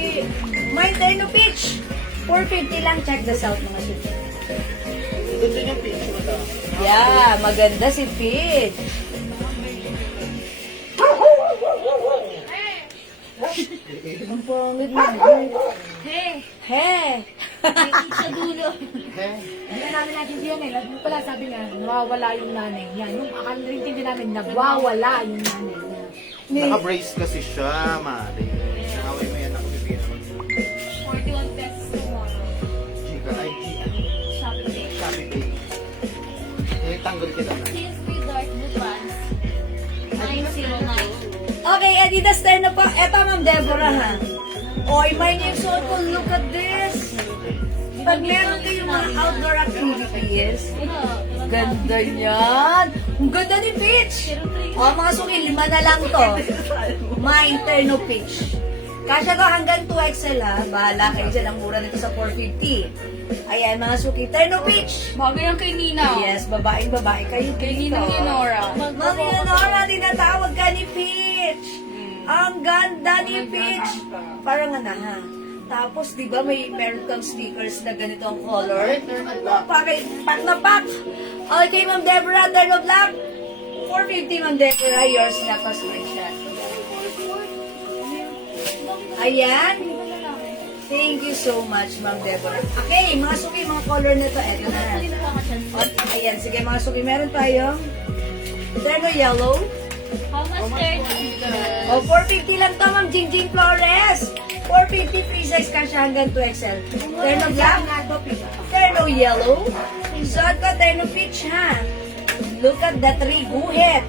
May Terno Peach. 450 lang, check this out mga suki. Gusto niyo picture ito? Yeah, maganda si Peach. Ang pangit mo. Hey! He. Sa dulo. Hindi na namin natindihan eh. Lagi pala sabi niya, nawawala yung nanay niya. Yung akala rin hindi namin, nagwawala yung nanay niya. Naka-brace kasi siya, Mari. Nakaway mo yan ako bibigyan ako. 41 pesos tomorrow. Chika, ay, Shopee. Shopee Pay. Eh, tanggol kita na. CSP Dark Blue Pants. 909. Okay, Adidas tayo na po. Eto, Ma'am Deborah, ha? Oy, may yung suot ko. Look at this. Pag meron kayong mga outdoor activities, ganda niyan. Ang ganda ni Peach. O, mga suki, 5 na lang to. May Terno Peach. Kasya to hanggang 2XL, ha? Bahala kayo dyan. Ang mura nito sa 450. Ayan, mga suki. Terno Peach. Bagay yan kay Nina. Yes, babaeng babae kayo. Kay dito. Ninang Leonora. Ma'am Leonora, tinatawag ka ni Peach. Ang ganda ni Peach. Parang ano ha. Tapos, di ba, meron kang stickers na ganito ang color. Pak na pak. Okay, Ma'am Deborah, Terno Black. 450, Ma'am Deborah. Yours na pa screenshot. Ayan. Thank you so much, Ma'am Deborah. Okay, mga suki, mga color na to. Eto na. Ayan, sige mga suki, meron tayong Terno Yellow. How much 30? O, 450 lang to, Ma'am Jingjing Flores. 450 free size kasya hanggang 2XL. Terno Black, Terno Yellow. Suot ko, Terno Peach, ha? Look at the 3 guhit.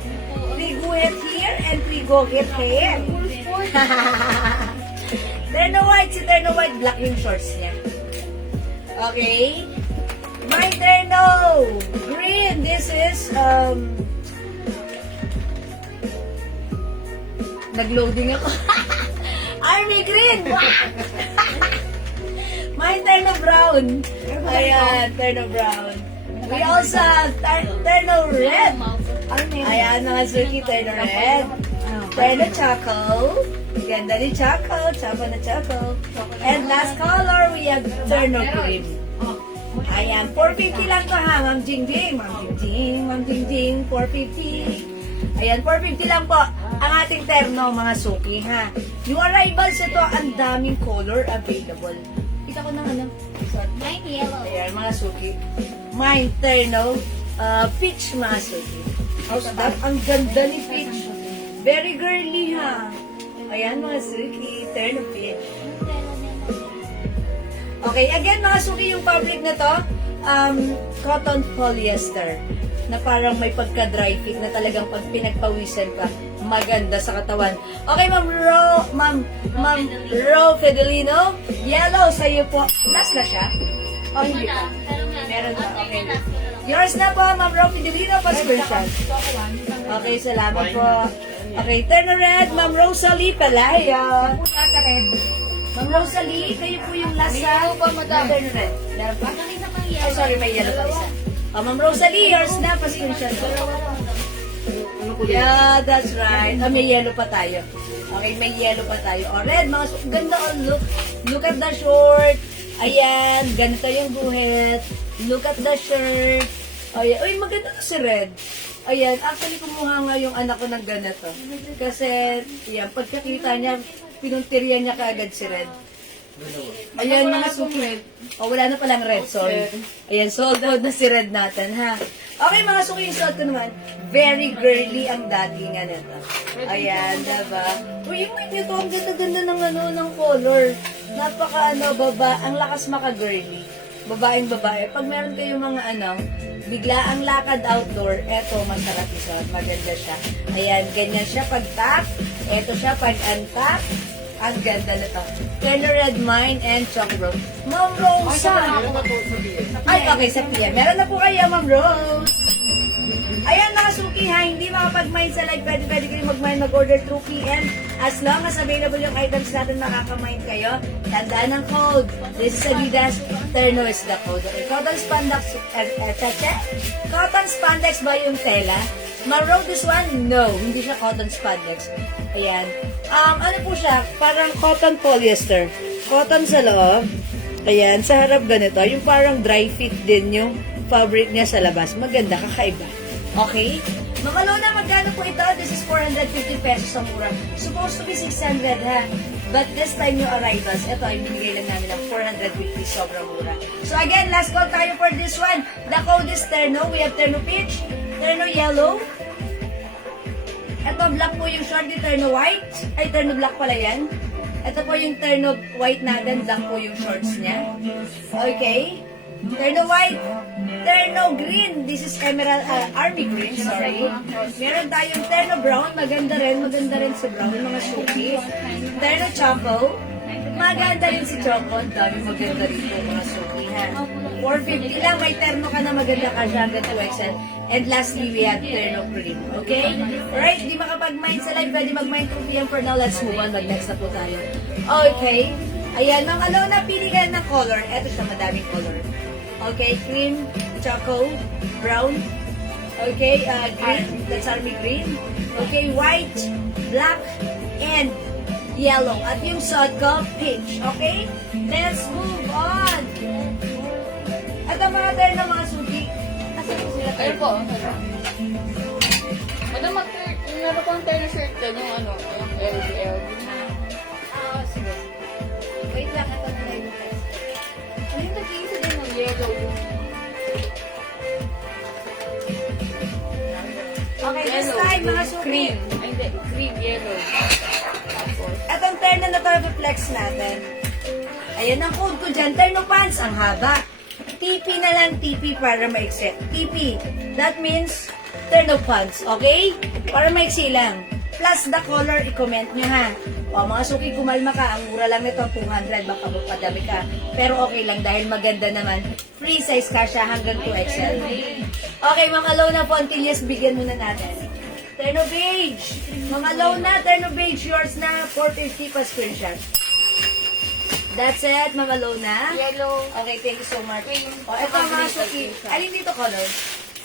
3 guhit here and 3 guhit here. Terno White, si Terno White, black yung shorts niya. Okay? My Terno Green, this is, nag-loading ako. Army Green! My Terno Brown. Ayan, Terno Brown. We also have Terno Red. Ayan, mga suki, Terno Red. Terno Choco. Ganda ni Choco. Choco na Choco. And last color, we have Terno Cream. Ayan, 450 lang to ha, Ma'am Jingjing. Ma'am Jingjing, Ma'am Jingjing, 450. Ayan, 450 lang po ang ating terno, mga suki, ha. Yung arrivals ito, ang daming color available. Kita ko ng ano. Mine yellow. Ayan, mga suki. Mine terno, peach, mga suki. How's that? Ang ganda ni peach. Very girly, ha. Ayan, mga suki, terno peach. Okay, again, mga suki, yung fabric na to, cotton polyester na parang may pagka-dry fit na talagang pag pinagpawisan ka, maganda sa katawan. Okay, Ma'am Ro Fidelino, yellow sa'yo po. Last na siya? O, hindi pa. Meron pa, okay. Yours na po, Ma'am Ro Fidelino, pa-screenshot. Okay, salamat po. Okay, turn red, Ma'am Rosalie Palayo. Ma'am Rosalie, kayo po yung last sa turn red. Meron pa? Oh, sorry, may yellow pa isa. Ma'am Rosalie, yours na, pa-screenshot ko. Yeah, that's right. May yellow pa tayo. Okay, may yellow pa tayo. O, red, mga ganda o, look at the short. Ayan, ganito yung guhit. Look at the shirt. Ayan, uy, maganda to si red. Ayan, actually kumuha nga yung anak ko ng ganito. Kasi, yan, pagkakita niya, pinuntirya niya kaagad si red. Ayan, mga suki. O, wala na palang red, sorry. Ayan, sold out na si red natin, ha? Okay, mga suki, yung suot ko naman. Very girly ang datingan nito. Ayan, diba? Uy, yung nyo to, ang ganda-ganda ng ano, ng color. Napaka, baba, ang lakas maka-girly. Babaeng babae. Pag meron kayong mga bigla ang lakad outdoor, eto, masarap isuot. Maganda siya. Ayan, ganyan siya pag tap. Eto siya pag untap. Ang ganda nito. Terno Red Mine and Choco Rose. Ma'am Rosa! Ay, okay, sa PM. Meron na po kayo, Ma'am Rose. Ayan mga suki ha, hindi makapag-mine sa live. Pwede kayo mag-mine, mag-order through PM. As long as available yung items natin, makaka-mine kayo. Tandaan ng code. This is Adidas. Terno is the code. Okay, cotton spandex. Cotton spandex ba yung tela? Maroon this one? No, hindi siya cotton spandex. Ayan. Ano po siya? Parang cotton polyester. Cotton sa loob. Ayan, sa harap ganito. Yung parang dry fit din yung fabric niya sa labas. Maganda, kakaiba. Okay? Mama Lona, magkano po ito? This is 450 pesos ang mura. Supposed to be 600 ha. But this time yung arrivals, ito ay binigay lang namin ng 450, sobrang mura. So again, last call tayo for this one. The code is Terno. We have Terno Peach, Terno Yellow. Ito, black po yung short, di Terno White. Ay, Terno Black pala yan. Ito po yung Terno White natin, black po yung shorts niya. Okay. Terno White, Terno Green. This is Emerald, Army Green, sorry. Meron tayong Terno Brown. Maganda rin sa brown, mga suki. Terno Choco. Maganda rin si Choco. Ang dami maganda rin po, mga suki, ha. 450 lang. May terno ka na maganda ka siya hanggang 2XL. And lastly, we have Terno Cream. Okay? Alright, di makapag-mine sa live. Pwede mag-mine 2 PM for now. Let's move on. Mag-next na po tayo. Okay. Ayan, Ma'am Alona, pili ka ng color. Ito siya, madaming color. Okay, cream, choco, brown. Okay, green, that's army green. Okay, white, black, and yellow. At yung suot ko, peach. Okay? Let's move on. At ang mga tayo ng mga suki. Nasaan po sila? Ayun po. Madam, meron pang tennis shirt doon, yung ano, yung LDL. Sige. Wait lang, ito na lang yung test. Ano yung nag-iisa din ng yellow? Okay, this time, mga suki. Cream. Ay, hindi. Cream, yellow. Tapos, Etong terno na to, flex natin. Ayan ang code ko dyan. Terno pants, ang haba. TP na lang, TP para maiksi. TP. That means, terno pants. Okay? Para maiksi lang. Plus the color, i-comment nyo ha. O, mga suki, kumalma ka. Ang mura lang nito, 200. Baka magpadami ka. Pero okay lang dahil maganda naman. Free size ka siya hanggang 2XL. Okay, Ma'am Alona Pontillas, bigyan muna natin. Terno Beige. Ma'am Alona, Terno Beige, yours na. 450 pa screenshot. That's it, Ma'am Alona. yellow. Okay, thank you so much. Green. O, eto mga suki. Alin dito color?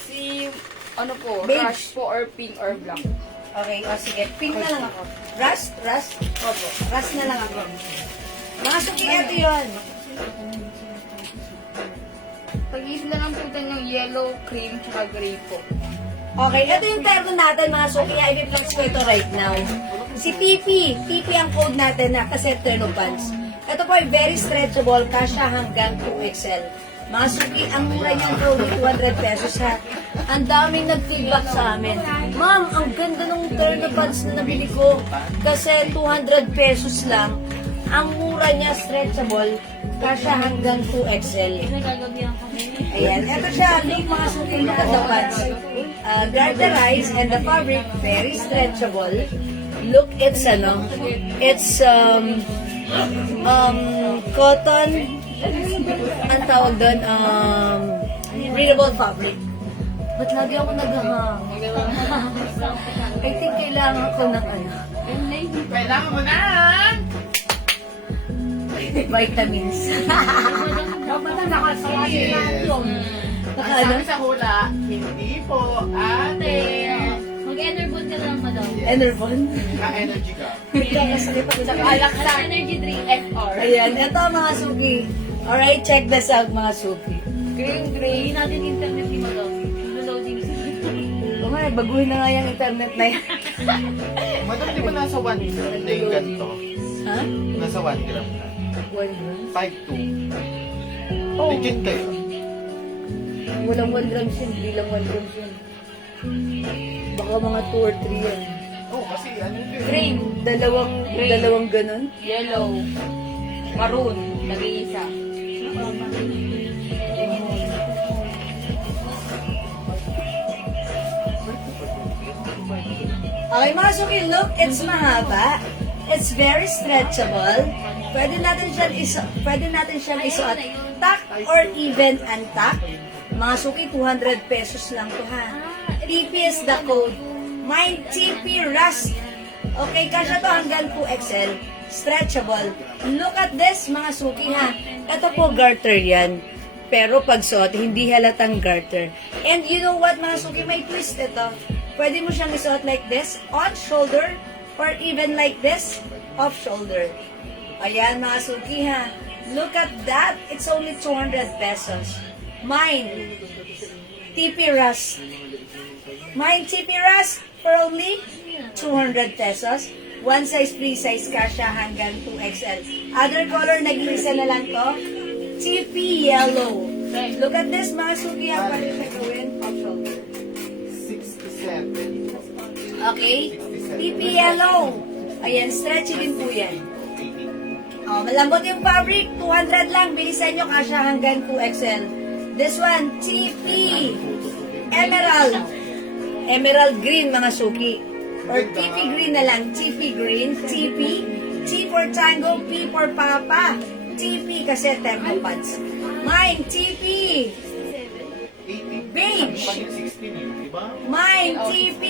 Si, ano po, Beige. rush po or pink or black. Okay, o sige. Pink na lang ako. Rust? Rust? Opo. Rust na lang ako. Mga suki, eto yun. Pag-iis lang ang putan yung yellow, cream, tsaka gray po. Okay, ito yung terno natin mga suki. I-reflex ko ito right now. Si TP. TP ang code natin na kasi terno pants. Ito po ay very stretchable. Kasya hanggang 2XL. Mga suki, ang mura niyan po, 200 pesos ha. Ang daming nag-feedback sa amin. Ma'am, ang ganda ng terno pants na nabili ko. Kasi 200 pesos lang. Ang mura niya, stretchable. Kasya hanggang 2XL. Nagagabihan kami. Ayan, eto siya. Look mga suki, look at the pants. Garterized and the fabric, very stretchable. Look, it's cotton, ang tawag doon, breathable fabric. Ba't lagi ako naghahang? I think kailangan ko ng ano, Kailangan mo na! vitamins. Dapat na nakasawasin na yun. Baka Ang ano? sabi sa hula, hindi po, ate. Mag-enerbon ka lang, madam. Enervon. Ka-energy ka. Alak sa energy drink FR. Ayan, eto mga suki. Alright, check this out mga suki. Green, gray. Hindi natin internet ni madam. Loading. Oo nga, baguhin na nga yung internet na yan. Madam, di ba nasa 1 gram na yung ganito? Ha? Nasa 1 gram na. 1 5'2". Oh. Legit kayo. Walang 1 grams yun, hindi lang 1 grams yun. Baka mga 2 or 3 yan. Oo, kasi ano yun. Green, Dalawang ganun. yellow, maroon, nag-iisa. Okay mga suki, look, it's mahaba. It's very stretchable. Pwede natin siyang isuot tuck or even untuck. Mga suki, 200 pesos lang to ha. TP is the code. Mine TP Rust. Okay, kasya to hanggang 2XL. Stretchable. Look at this, mga suki ha. Ito po garter yan. Pero pag suot, hindi halatang garter. And you know what, mga suki, may twist ito. Pwede mo siyang isuot like this, on shoulder, or even like this, off shoulder. Ayan, mga suki ha. Look at that. It's only 200 pesos. Mine, TP Rust. Mine, TP Rust for only 200 pesos. One size, free size kasha hanggang 2XL. Other color, nag-iisa na lang to. TP Yellow. Look at this, mga suki ha. Pwede siya gawin off shoulder. 67. Okay? TP Yellow. Ayan, stretchy din po yan. Oh, malambot yung fabric. 200 lang. Bilisan nyo kasha hanggang 2XL. This one, TP Emerald. Emerald green, mga suki. Or TP green na lang. TP green. TP. T for Tango. P for Papa. TP kasi tempo pants. Mine, TP. 80. Beige. Pag yung 16 yun, di ba? Mine, TP.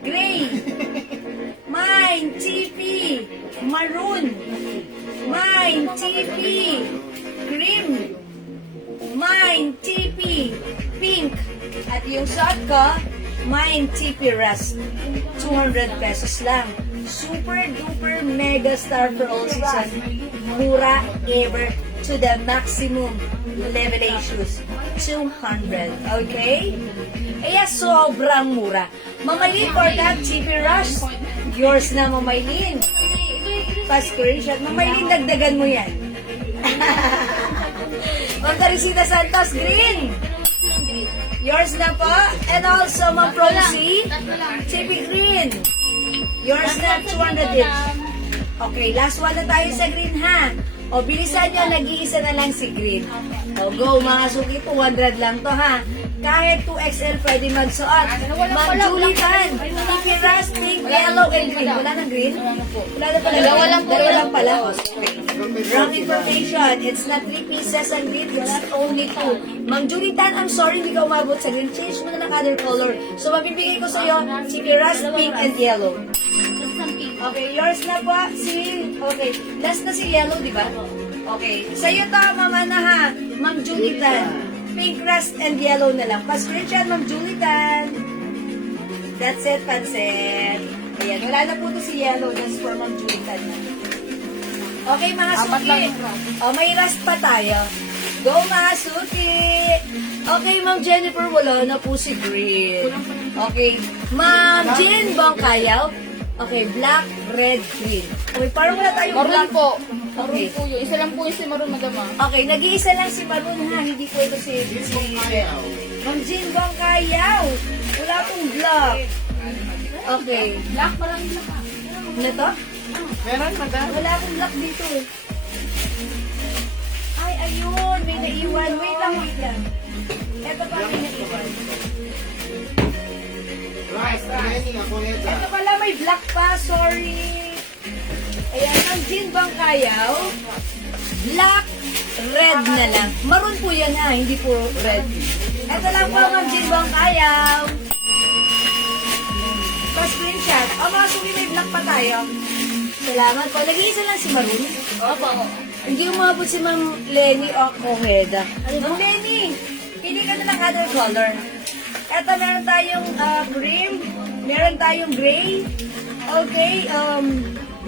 Gray. Mine, TP. Maroon. Mine, TP. Cream. Mine, TP. Pink. At yung suot ko, mine, TP Rust. 200 pesos lang. Super duper mega star for all season. Mura ever to the maximum level A shoes. 200. Okay? Kaya sobrang mura. Mamaylin for that TP Rust. Yours na, Mamaylin. Pa-screenshot. Mamaylin, dagdagan mo yan. Ma'am Teresita Santos, green. Yours na po. And also, Ma'am Proxy, TP green. Yours na, 200 each. Okay, last one na tayo sa green ha. O, bilisan nyo, nag-iisa na lang si green. O, go mga suki, 200 lang to ha. Kahit 2XL pwede magsuot. Ma'am Julie Tan, TP Rust, pink, yellow, and green. Wala nang green? Wala na pala. Dalawa lang pala. Wrong information. It's not 3 pieces ang green. It's only 2. Ma'am Julie Tan, I'm sorry hindi ka umabot sa green. Change mo na ng other color. So, mabibigay ko sa'yo, TP Rust, pink, and yellow. Okay, yours na po, si... Okay, last na si yellow, di ba? Okay, sa'yo to, mama na ha. Ma'am Julie Tan. Pink, rust, and yellow na lang. Pa-screenshot, Ma'am Julie Tan. That's it, pansit. Ayan, wala na po to si yellow. That's for Ma'am Julie Tan. Okay, mga suki. O, may rust pa tayo. Go, mga suki. Okay, Ma'am Jennifer, wala na po si green. Okay, Ma'am Jen Bongkayaw. Okay, black, red, green. Okay, parang wala tayong Maroon black. po. Maroon Okay. po yun. Isa lang po yung si Maroon, madama. Okay, nag-iisa lang si Maroon ha. Hindi po ito si Ma'am Jean Bongkayaw. Wala pong black. Okay. Black, maraming black. Ano to? Meron, madam. Wala akong black dito. Ay, ayun. May naiwan. Wait lang. Ito pa may naiwan. Rice, Lenny, ako nito. Ito pala may black pa. Sorry. Ayan, Ma'am Jean Bongkayaw. Black, red na lang. Maroon po yan ha, hindi po red. Ito lang po, Ma'am Jean Bongkayaw. Pa-screenshot. O mga suki, may black pa tayo. Salamat po. Nag-iisa lang si Maroon. Opo. Hindi umabot si Ma'am Lenny o Ojeda. Ma'am Lenny, pili ka na ng other color. Ito, meron tayong cream, meron tayong gray, okay,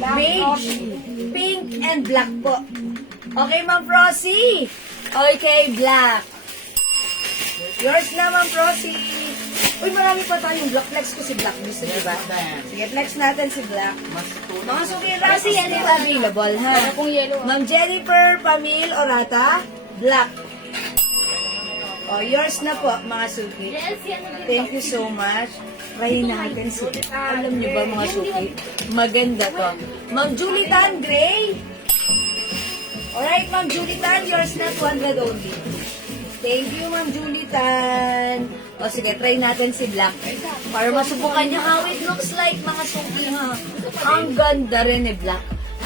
beige, pink, and black po. Okay, Ma'am Frosty. Okay, black. Yours na, Ma'am Frosty. Uy, marami pa tayong black. Flex ko si black. Gusto niyo ba? Sige, flex natin si black. Mga suki, Rosie, yan yung available, ha? Meron pong yellow. Ma'am Jennifer Pamil Orata, black. Oh, yours na po, mga suki. Thank you so much. Try natin si... Alam niyo ba, mga suki? Maganda to. Ma'am Julie Tan, gray. Alright, Ma'am Julie Tan, yours na 200 only. Thank you, Ma'am Julie Tan. O sige, try natin si black. Para masubukan niya how it looks like, mga suki ha. Ang ganda rin ni black.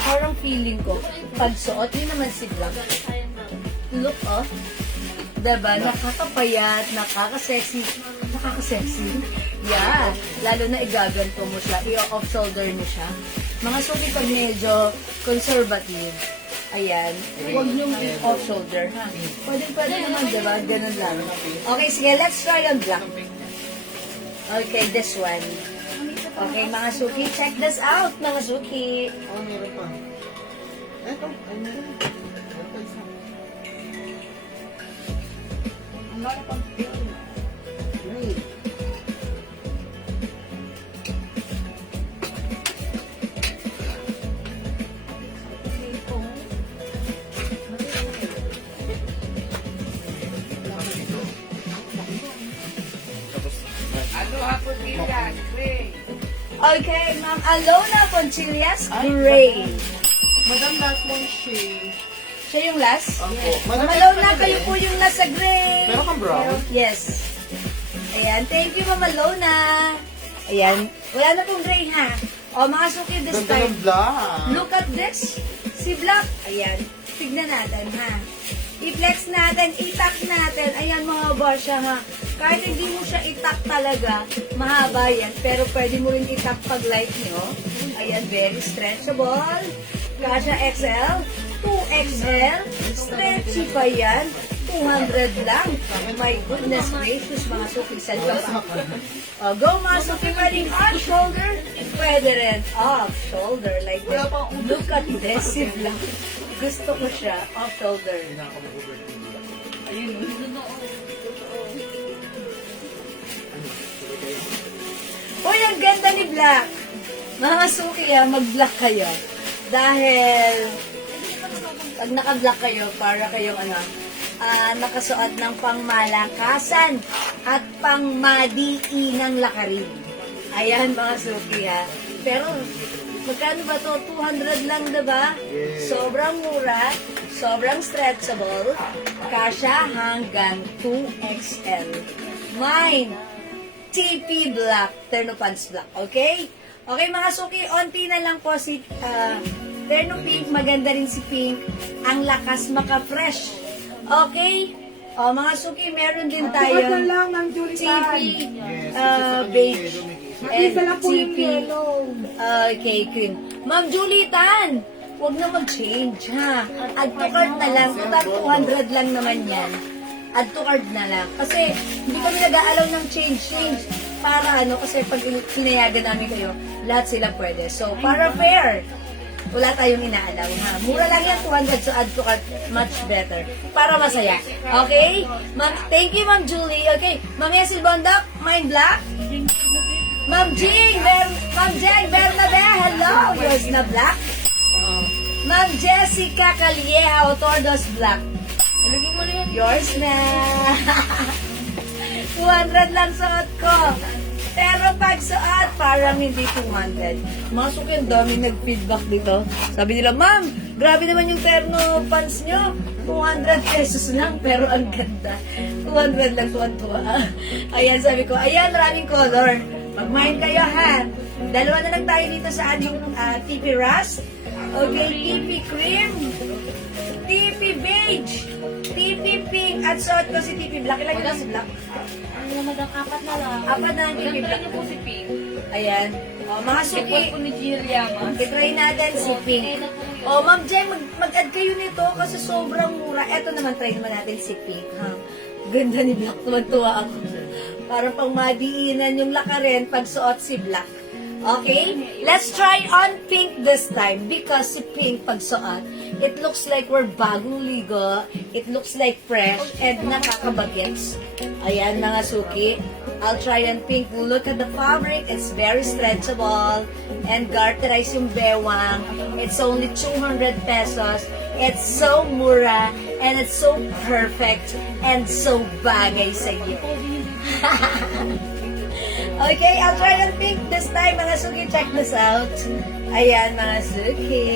Parang feeling ko, pagsuot niyo naman si black. Look, oh. Diba? Nakakapayat, nakakasexy. Nakakasexy? Yeah. Lalo na igaganto mo siya, i-off-shoulder mo siya. Mga suki pag medyo conservative, ayan, huwag niyong i-off-shoulder, ha? Pwede naman, diba? Ganun lang. Okay, sige, let's try on black. Okay, this one. Okay, mga suki, check this out, mga suki. Oh, meron pa. Eto, ay meron. Meron pa isa. Ang laki pang great. Okay, Ma'am Alona Ponchillas, Gray. Madam, last one shade. Siya yung last? Opo. Ma'am Alona, kayo po yung nasa gray. Meron kang brown? Yes. Ayan, thank you, Ma'am Alona. Ayan, wala na pong gray, ha? O, mga suki this Ganda time. ng black. Look at this. Si Black. Ayan, tignan natin, ha? I-flex natin, itak natin. Ayan, mga basya, ha? Kahit hindi mo siya itak talaga, mahaba yan. Pero pwede mo rin itak pag light nyo. Ayan, very stretchable. Kasha XL, 2XL, stretchy pa yan. 200 lang. My goodness gracious, mga suki sa pa. Go mga suki, pwedeng on shoulder, pwede rin off shoulder. Like this. Look at this, si Black. Gusto ko siya, off shoulder. Uy, ang ganda ni Black. Mga suki, mag-black kayo. Dahil, pag naka-black kayo, para kayong nakasuot ng pangmalakasan at pangmadiinang lakarin. Ayan, mga suki, ha. Pero, magkano ba to? 200 lang, diba? Sobrang mura, sobrang stretchable, kasha hanggang 2XL. Mine, TP Black, Terno Pants Black, okay? Okay, mga suki, onti na lang po si Terno Pink, maganda rin si Pink, ang lakas maka-fresh. Okay? O, mga suki, meron din tayo Tukat na lang ng Julitan. TP beige and Isa lang po yung TP yellow. okay, cream. Ma'am Julitan, huwag na mag-change, ha? Add to cart na lang. Total 200 lang naman yan. Add to cart na lang. Kasi hindi kami nag-aalaw ng change. Para kasi pag sinayagan namin kayo, lahat sila pwede. So, para fair, wala tayong inaalaw, ha? Mura lang yan, 200, so add to cart, much better. Para masaya. Okay? Thank you, Ma'am Julie. Okay, Ma'am Yesil Bondoc, mine black. Ma'am Jing Bernabe, hello! Yours na black. Ma'am Jessica Calieja, Otordos black. Ilagay mo na yan. Yours na. 200 lang suot ko. Pero pag suot, parang hindi 200. Masok yung dami nag-feedback dito. Sabi nila, Ma'am, grabe naman yung terno pants nyo. 200 pesos lang, pero ang ganda. 200 lang, tuwan-tuwa. Ayan, sabi ko, ayan, maraming color. Mag-mind kayo, ha? Dalawa na lang tayo dito sa ating TP Rust. Okay, TP Cream. TP Beige. TP Pink. At suot ko si TP Black. Ilan yun si Black? Ano naman ang apat na lang. Apat na ang TP Ilang try Black. niyo po si Pink? Ayan. O, mga suki. Request po ni Jilia, ma'am. I-try natin si Pink. O, Ma'am Jen, mag-add kayo nito kasi sobrang mura. Eto naman, try naman natin si Pink. Ha? Ganda ni Black. Tuwan-tuwa ako. Parang pang madiinan yung lakarin pag suot si Black. Okay? Let's try on Pink this time because si Pink pag suot, it looks like we're bagong ligo. It looks like fresh and nakakabagets. Ayan mga suki. I'll try on Pink. Look at the fabric. It's very stretchable and garterize yung bewang. It's only 200 pesos. It's so mura and it's so perfect and so bagay sa iyo. Okay, I'll try on Pink this time, mga suki. Check this out. Ayan, mga suki.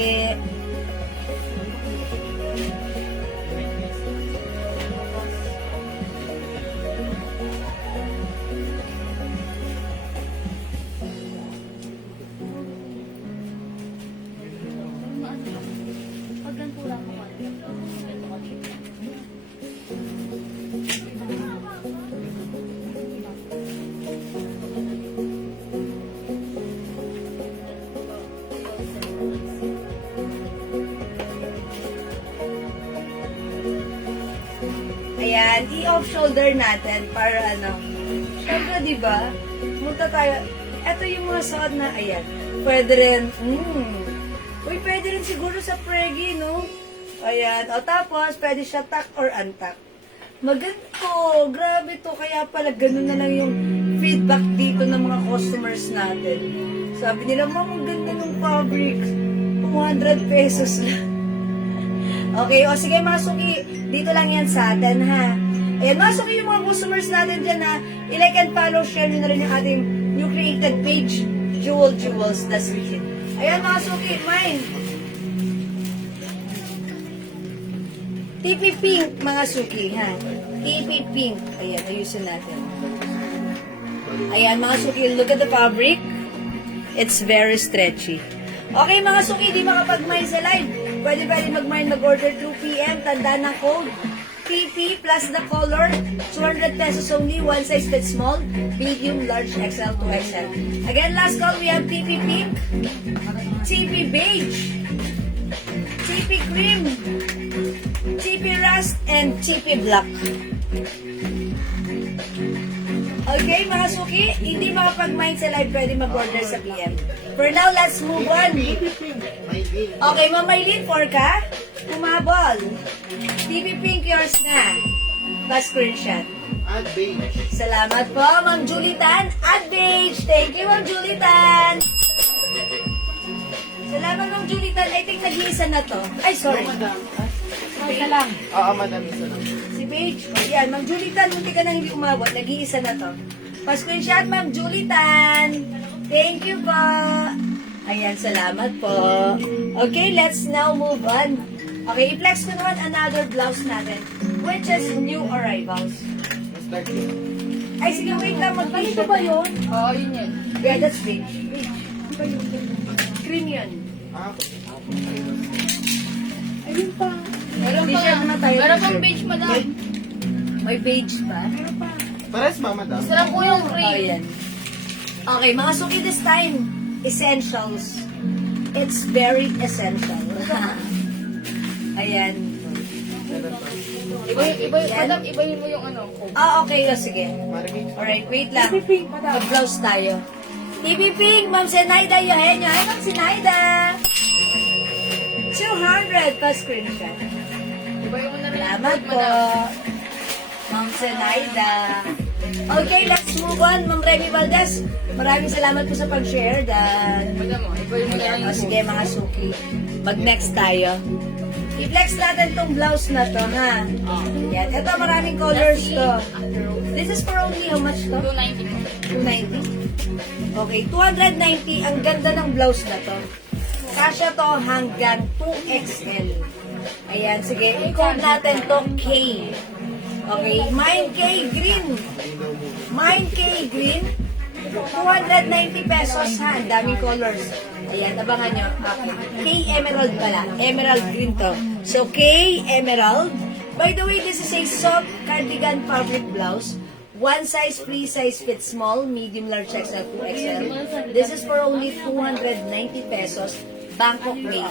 Ayan, i-off shoulder natin para ano. Syempre, di ba? Punta tayo. Ito yung mga suot na, ayan. Pwede rin, Uy, pwede rin siguro sa preggy, no? Ayan. O tapos, pwede siya tuck or untuck. Maganda. Grabe to. Kaya pala, ganun na lang yung feedback dito ng mga customers natin. Sabi nila, Ma'am, ang ganda ng fabric. 200 pesos lang. Okay, o sige mga suki, dito lang yan sa atin, ha? Ayan, mga suki, yung mga customers natin dyan, ha? I-like and follow, share nyo na rin yung ating new created page, Jewels, that's it. Ayan, mga suki, mine. TP Pink, mga suki, ha? TP Pink. Ayan, ayusin natin. Ayan, mga suki, look at the fabric. It's very stretchy. Okay, mga suki, di makapag-mine sa live. Pwede mag-mine, mag-order 2 p.m. Tanda ng code. TP plus the color. 200 pesos only. One size fits small. Medium, large, XL, 2XL. Again, last call, we have TP Pink, TP Beige, TP Cream, TP Rust, and TP Black. Okay, mga suki, hindi makapag-mine sa live, pwede mag-order sa PM. For now, let's move on. Okay, Ma'am Maylin, 4 ka? Kumabol. TP Pink, yours na. Pa-screenshot. Add beige. Salamat po, Ma'am Julitan. At beige. Thank you, Ma'am Julitan. Salamat, Ma'am Julitan. I think nag-iisa na to. Ay, sorry. Madam. Isa lang. Oo, madam, isa lang. Si Paige. O, yan, Ma'am Julitan, munti ka nang hindi umabot. Nag-iisa na to. Pa-screenshot, Ma'am Julitan. Thank you po. Ayan, salamat po. Okay, let's now move on. Okay, i-flex ko naman another blouse natin, which is new arrivals. Start here. Ay, sige, wait lang. Mag-beige Ito ba yun? Oo, yun yun. Yeah, that's beige. Cream yun. Ah, Ayun pa. Meron T-shirt naman tayo, Meron t-shirt. pang beige, madam. May beige pa. pares ma, madam. Isa lang po yung Oh, cream. yan. Okay, mga suki this time. Essentials. It's very essential. Ayan. Madam, ibahin mo yung ano. Ah, okay. O, sige. Marimig. Alright, wait lang. TP Pink, madam. Mag-blouse tayo. TP Pink, Ma'am Zenaida Eugenio. Hi, Ma'am Zenaida. 200 pa screenshot. Ibahin mo na rin yung Salamat code, po. madam. Ma'am Zenaida. Okay, let's move on. Ma'am Remy Valdez. Maraming salamat po sa pag-share. Dan. Madam, ibahin mo na Ayan, rin o yung sige code. mga suki. Mag-next tayo. I-flex natin tong blouse na to, ha? Yan. Ito, maraming colors to. This is for only how much to? 290 po. 290. Okay, 290. Ang ganda ng blouse na to. Kasya to hanggang 2XL. Ayan, sige. I-code natin to K. Okay, Mine K Green. Mine K Green. 290 pesos ha. Ang daming colors. Ayan, abangan nyo. Okay. K Emerald pala. Emerald green to. So, K Emerald. By the way, this is a soft cardigan fabric blouse. One size, free size fits small, medium, large, XL, 2XL. This is for only 290 pesos. Bangkok made.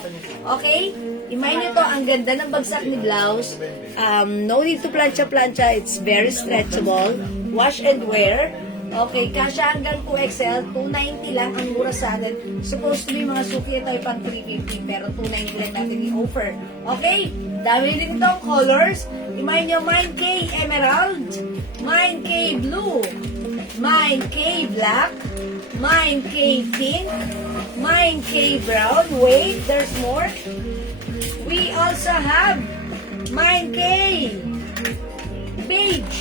Okay? Imagine nyo to, ang ganda ng bagsak ni blouse. No need to plancha-plancha. It's very stretchable. Wash and wear. Okay, kasya hanggang 2XL, 290 lang ang mura sa atin. Supposed to be mga suki, ito ay pang 350, pero 290 lang natin i-offer. Okay, dami rin itong colors. Imagine nyo, Mine K Emerald, Mine K Blue, Mine K Black, Mine K Pink, Mine K Brown. Wait, there's more. We also have Mine K Beige,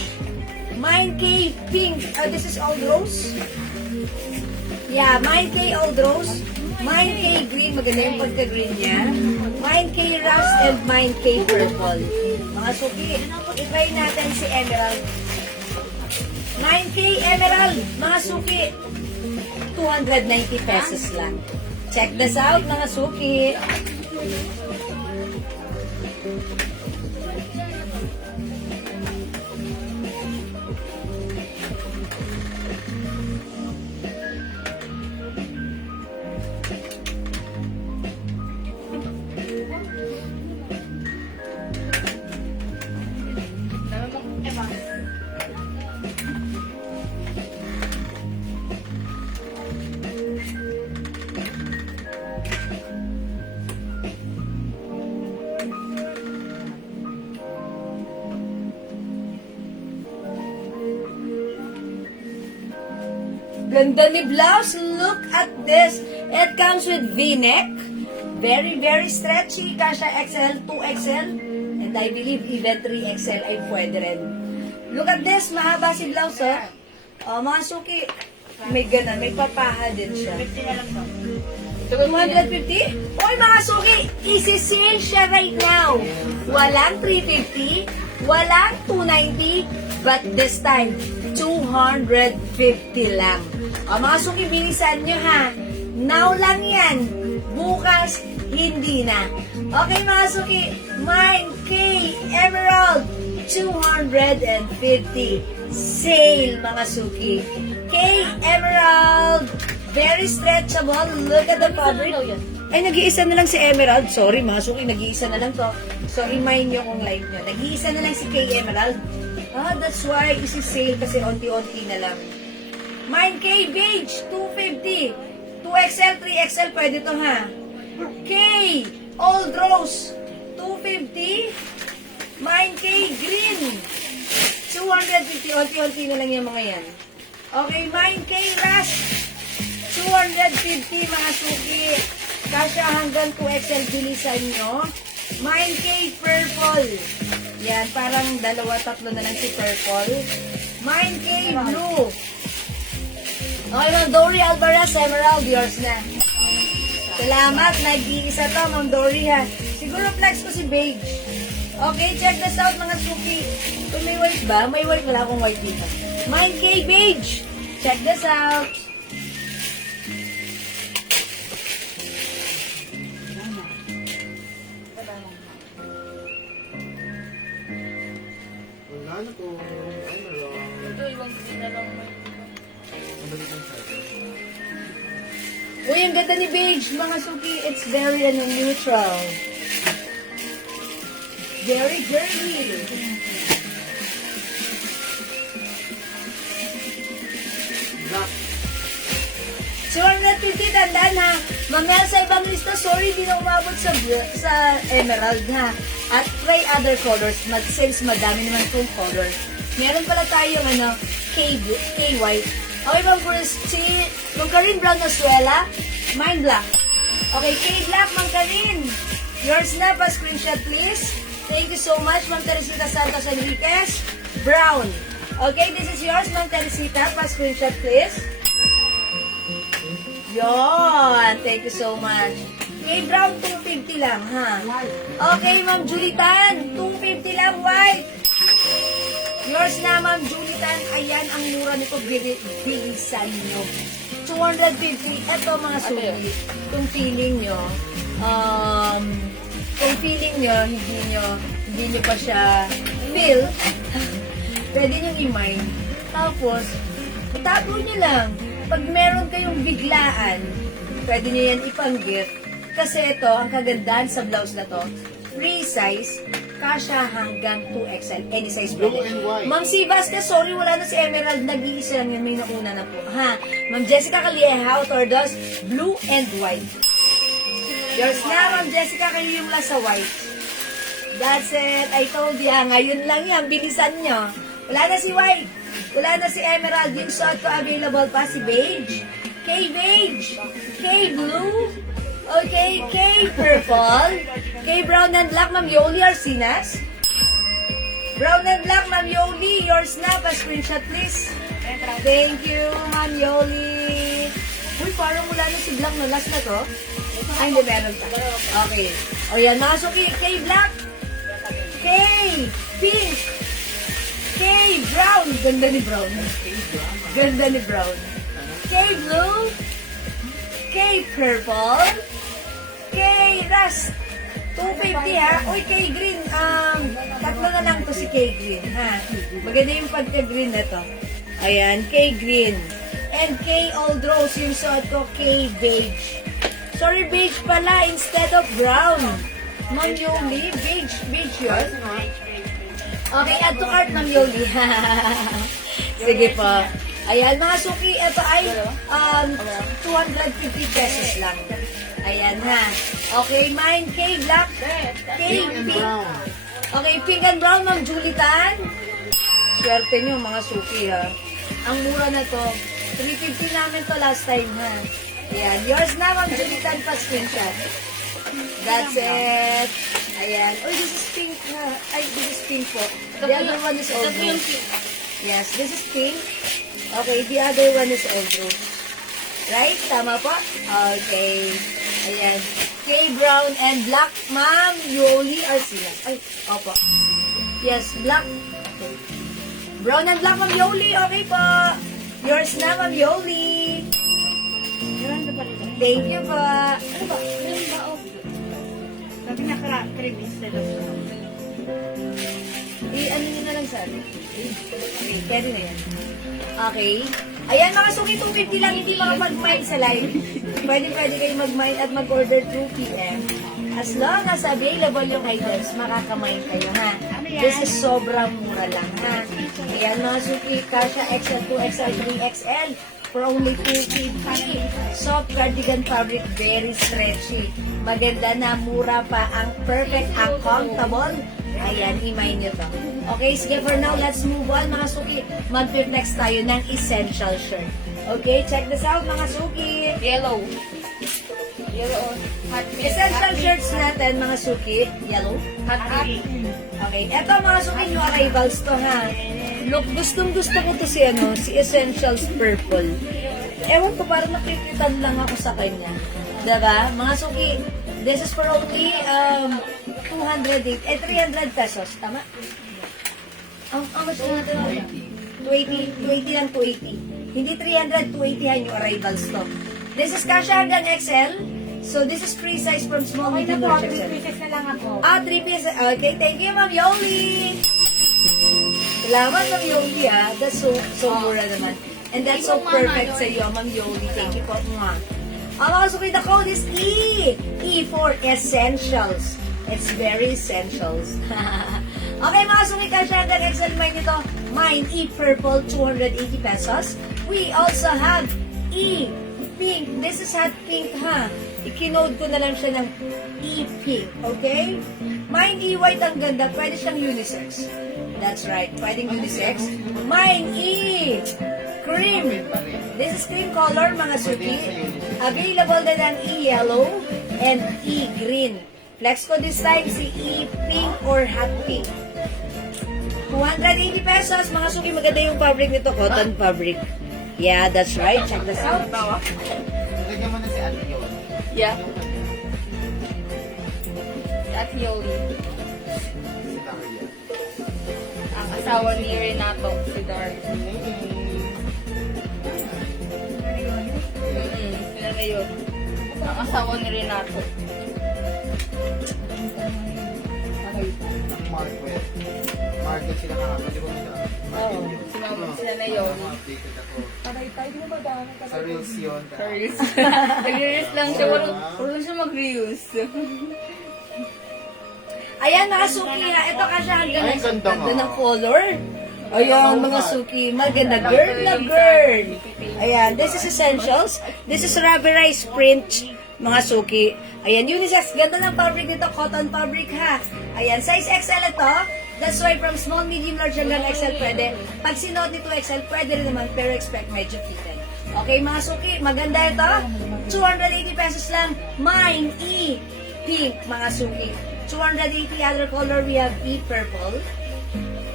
Mine K Pink. This is Old Rose. Yeah, Mine K Old Rose. Mine K Green. Maganda yung pagka-green niya. Mine K Rust and Mine K Purple. Mga suki, i-try natin si Emerald. Mine K Emerald. Mga suki, 290 pesos lang. Check this out, mga suki. Ganda ni blouse. Look at this. It comes with V-neck. Very, very stretchy. Kasha XL, 2XL. And I believe even 3XL ay pwede rin. Look at this. Mahaba si blouse, oh. Oh, mga suki. May ganun. May papaha din siya. 250? Oy, mga suki, isi-sale siya right now. Walang 350, walang 290, but this time, 250 lang. O, mga suki, bilisan nyo ha. Now lang yan. Bukas, hindi na. Okay, mga suki, mine, K, Emerald, 250. Sale, mga suki. K, Emerald, very stretchable. Look at the fabric. Ay, nag-iisa na lang si Emerald. Sorry, mga suki, nag-iisa na lang to. So, remind nyo kung live nyo. Nag-iisa na lang si K Emerald. Ah, that's why isi-sale kasi onti-onti na lang. Mine K Beige, 250. 2XL, 3XL, pwede to ha. K Old Rose, 250. Mine K Green, 250. Onti-onti na lang yung mga yan. Okay, Mine K Rush, 250 mga suki. Kasya hanggang 2XL, bilisan nyo. Mine K Purple. Yan, parang dalawa, tatlo na lang si Purple. Mine K Blue. Okay, Ma'am Dory Alvarez, Emerald, yours na. Salamat, nag-iisa to, Ma'am Dory ha. Siguro flex ko si Beige. Okay, check this out mga suki. Kung may white ba? May white, wala akong white dito. Mine K Beige. Check this out. Wala na po. Emerald. Ito, ibang green na lang. Uy, ang ganda ni Beige, mga suki. It's very neutral. Very girly. Black. 250, tandaan ha. Mamaya sa ibang lista, sorry, hindi na umabot sa emerald ha. At try other colors, since madami naman kong color. Meron pala tayong K white. Okay, Ma'am Christy, Ma'am Karin Brown na suela, mine black. Okay, K black, Ma'am Karin. Yours na, pa-screenshot please. Thank you so much, Ma'am Teresita Santos Enriquez. Brown. Okay, this is yours, Ma'am Teresita. Pa-screenshot please. Yon, thank you so much. Kay Brown, 250 lang, ha? Okay, Ma'am Julitan, 250 lang, white. Yours na, Ma'am Julitan. Ayan, ang mura nito, bilisan nyo. 250. Ito, mga suki. Kung feeling nyo, hindi nyo pa siya feel, pwede nyo i-mind. Tapos, itago nyo lang. Pag meron kayong biglaan, pwede nyo yan ipang-gift. Kasi ito, ang kagandahan sa blouse na to, free size, kasya hanggang 2XL, any size Blue pwede. and white. Ma'am C. Vasquez, sorry, wala na si Emerald, nag-iisa lang yan, may nauna na po. Ha? Ma'am Jessica Calieja, Tordos, blue and white. Yours na, Ma'am Jessica, kayo yung lasa white. That's it, I told ya, ngayon lang yan, bilisan nyo. Wala na si white. Wala na si Emerald. Yung suot ko available pa si Beige. K Beige. K Blue. Okay, K Purple. K Brown and Black, Ma'am Yoli Arcinas. Brown and Black, Ma'am Yoli. Yours na. Pa-screenshot please. Thank you, Ma'am Yoli. Uy, parang wala na si Black na last na to. Ay, hindi meron pa. Okay. O yan, mga suki. K Black. K Pink. K Brown. Ganda ni Brown. Ganda ni Brown. K Blue. K Purple. K Rust. 250 ha. Uy, K Green. Tatlo na lang to si K Green ha. Maganda yung pagka-green na to. Ayan, K Green. And K Old Rose. Yung suot ko, K Beige. Sorry, beige pala instead of brown. Ma'am Yoli, beige. Beige yun. Okay, add to cart, Ma'am Yoli. Sige po. Ayan, mga suki, ito ay 250 pesos lang. Ayan ha. Okay, mine, K Black, K Pink. Okay, pink and brown, Ma'am Julitan. Swerte nyo, mga suki ha. Ang mura na to, 350 namin to last time, ha? Ayan. Yours na, Ma'am Julitan pa screenshot. That's it. Ayan. Oh, this is pink, ha? Ay, this is pink po. The other one is all blue. Yes, this is pink. Okay, the other one is all blue. Right? Tama po? Okay. Ayan. Kay brown and black, Ma'am Yoli Arcila. Ay, opo. Yes, black. Okay. Brown and black, Ma'am Yoli. Okay po. Yours na, Ma'am Yoli. Thank you po. Ano ba? Sabi niya cream instead of Ano nyo na lang sa atin? Okay, pwede na yan. Okay. Ayan, mga suki, 250 lang, hindi makapag-mine sa live. Pwede kayo mag-mine at mag-order 2 p.m. As long as available yung items, makaka-mine kayo, ha? This is sobrang mura lang, ha? Ayan, mga suki, kasha XL, 2XL, 3XL for only 250. Soft cardigan fabric, very stretchy. Maganda na, mura pa, ang perfect, ang comfortable. Ayan, i-mine nyo to. Okay, sige, for now, let's move on, mga suki. Mag-flex tayo ng essential shirt. Okay, check this out, mga suki. yellow. Yellow. Hot pink. Essential shirts natin, mga suki. Yellow. Hot pink. Okay, eto mga suki, new arrivals to, ha. Look, gustong-gusto ko to si, si Essentials Purple. Ewan ko, parang nakikitan lang ako sa kanya. Diba? Mga suki, this is for only 300 pesos. Tama? Ang much na natin? 280 lang, 280. Hindi 300, 280 yan yung arrivals to. This is Kasha hanggang XL. So, this is free size from small, Okay na medium, po, large 3 XL. pieces na lang ako. 3 pieces. Okay, thank you, Ma'am Yoli. Salamat, Ma'am Yoli, ha. That's so mura naman. And that's so perfect sa iyo, Ma'am Yoli. Thank you po. Mwah. Ang mga suki, the code is E. E for Essentials. It's very essentials. Okay, mga suki, kasya hanggang XL mine nito. Mine, E purple, 280 pesos. We also have E pink. This is hot pink, ha. I-kinode ko na lang siya ng E pink. Okay? Mine, E white, ang ganda. Pwede siyang unisex. That's right. Pwedeng unisex. Mine, E cream. This is cream color, mga suki. Available na ng E yellow and E green. Flex ko this time si E pink or hot pink. 280 pesos. Mga suki, maganda yung fabric nito. Cotton fabric. Yeah, that's right. Check this out. Lagyan mo na si Ate yun. Yeah. At Yoli. Si Daria. Ang asawa ni Renato, si Dar. Sila na yun. Ang asawa ni Renato. Ang Market. Market sila kakabali ko nila. Oo. Sila na yun. Updated ako. Taray-tay, di mo ba dahil Sa Reels yun. Reels. Nag-reels lang siya. Walang siya mag-reels. Ayan, mga suki, ha. Ito kasya hanggang Ay, ganda nga. ng color. Ayan, mga suki. Maganda. Girl na girl. Ayan, this is essentials. This is rubberized print, mga suki. Ayan, unisex. Ganda ng fabric nito. Cotton fabric, ha. Ayan, size XL ito. That's why from small, medium, large hanggang XL pwede. Pag sinuot ni 2XL, pwede rin naman, pero expect medyo fitted. Okay, mga suki, maganda ito. 280 pesos lang. Mine, E pink, mga suki. 280 other color, we have E purple,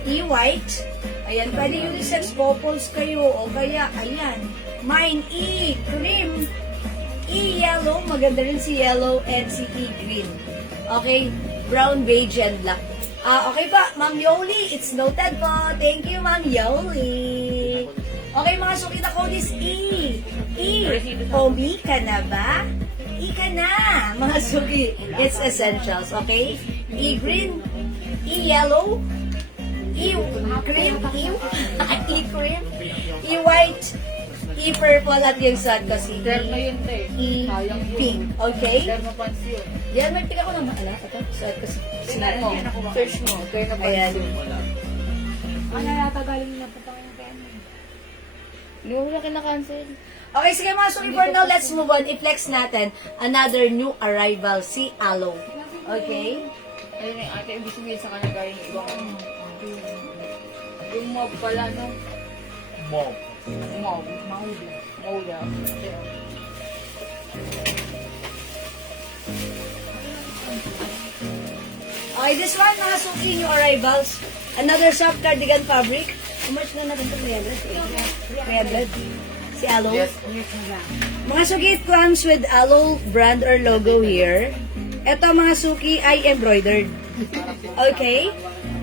E white. Ayan, pwede unisex popples kayo. O kaya, ayan. Mine, E cream, E yellow, maganda rin si yellow, and si E green. Okay, brown, beige, and black. Okay pa, Ma'am Yoli, it's noted po. Thank you, Ma'am Yoli. Okay, mga suki, na code is E. E. Pomi ka na ba? E ka na, mga suki. It's essentials, okay? E green, E yellow, E cream, E cream, E white, E purple, at yung sad kasi Derma yun, te. E Sayang yun. pink, okay? Derma pants yun. Yan, may tingnan ko ng maala. Ito, sad kasi Tingnan mo. Search mo. Derma pants Ayan. yun. Ano yata galing na po pang kaya. Hindi mo na kinakancel. Okay, sige mga suki, for now, let's move on. I-flex natin another new arrival, si Aloe. Okay? Ayun yung ate, ibig sabihin sa kanya galing ibang yung mob pala, no? Mob. Okay, this one, mga suki, new arrivals. Another soft cardigan fabric. How much na natin ito? 300? 300? Si Aloe? Yes. Mga suki, it comes with Aloe brand or logo here. Ito mga suki ay embroidered. Okay?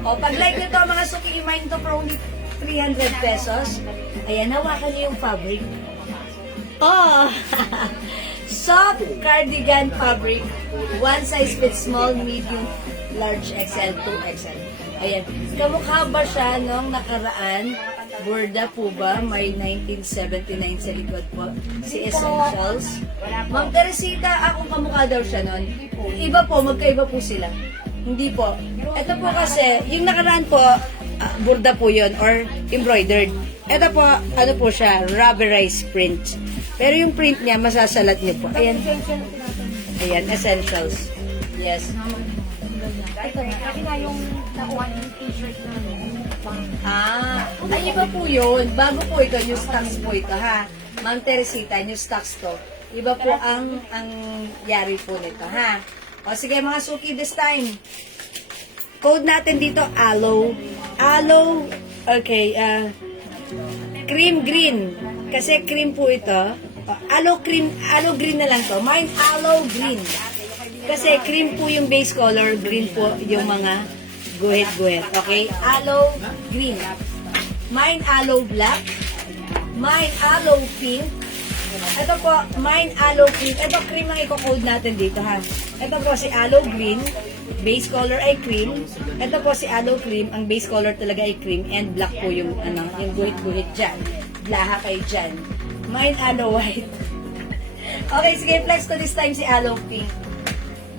O, pag like nito mga suki, i-mine to for only 300 pesos. Ayan, hawakan niyo yung fabric. Oh! Soft cardigan fabric. One size fits small, medium, large XL, 2XL. Ayan. Kamukha ba siya nung nakaraan? Borda po ba? May 1979 sa likod po. Si Essentials. Ma'am Teresita, akong kamukha daw siya nun. Iba po, magkaiba po sila. Hindi po. Ito po kasi, yung nakaraan po, borda po yun, or embroidered. Ito po, ano po siya, rubberized print. Pero yung print niya, masasalat niyo po. Ayan. Ayan, Essentials. Yes. Ito, kasi nga yung nakuha yung t-shirt namin. Ay iba po yun. Bago po ito, new stocks po ito ha. Ma'am Teresita, new stocks to. Iba po ang yari po nito ha. O sige mga suki, this time. Code natin dito, Aloe. Aloe, okay, cream green. Kasi cream po ito. Aloe green na lang to. Mine aloe green. Kasi cream po yung base color, green po yung mga guhit-guhit. Okay? Aloe green. Mine aloe black. Mine aloe pink. Ito po, mine aloe pink. Ito cream ang i-code natin dito ha. Ito po si aloe green. Base color ay cream. Ito po si aloe cream. Ang base color talaga ay cream. And black po yung, yung guhit-guhit dyan. Blaha kayo dyan. Mine aloe white. Okay, sige, flex ko this time si aloe pink.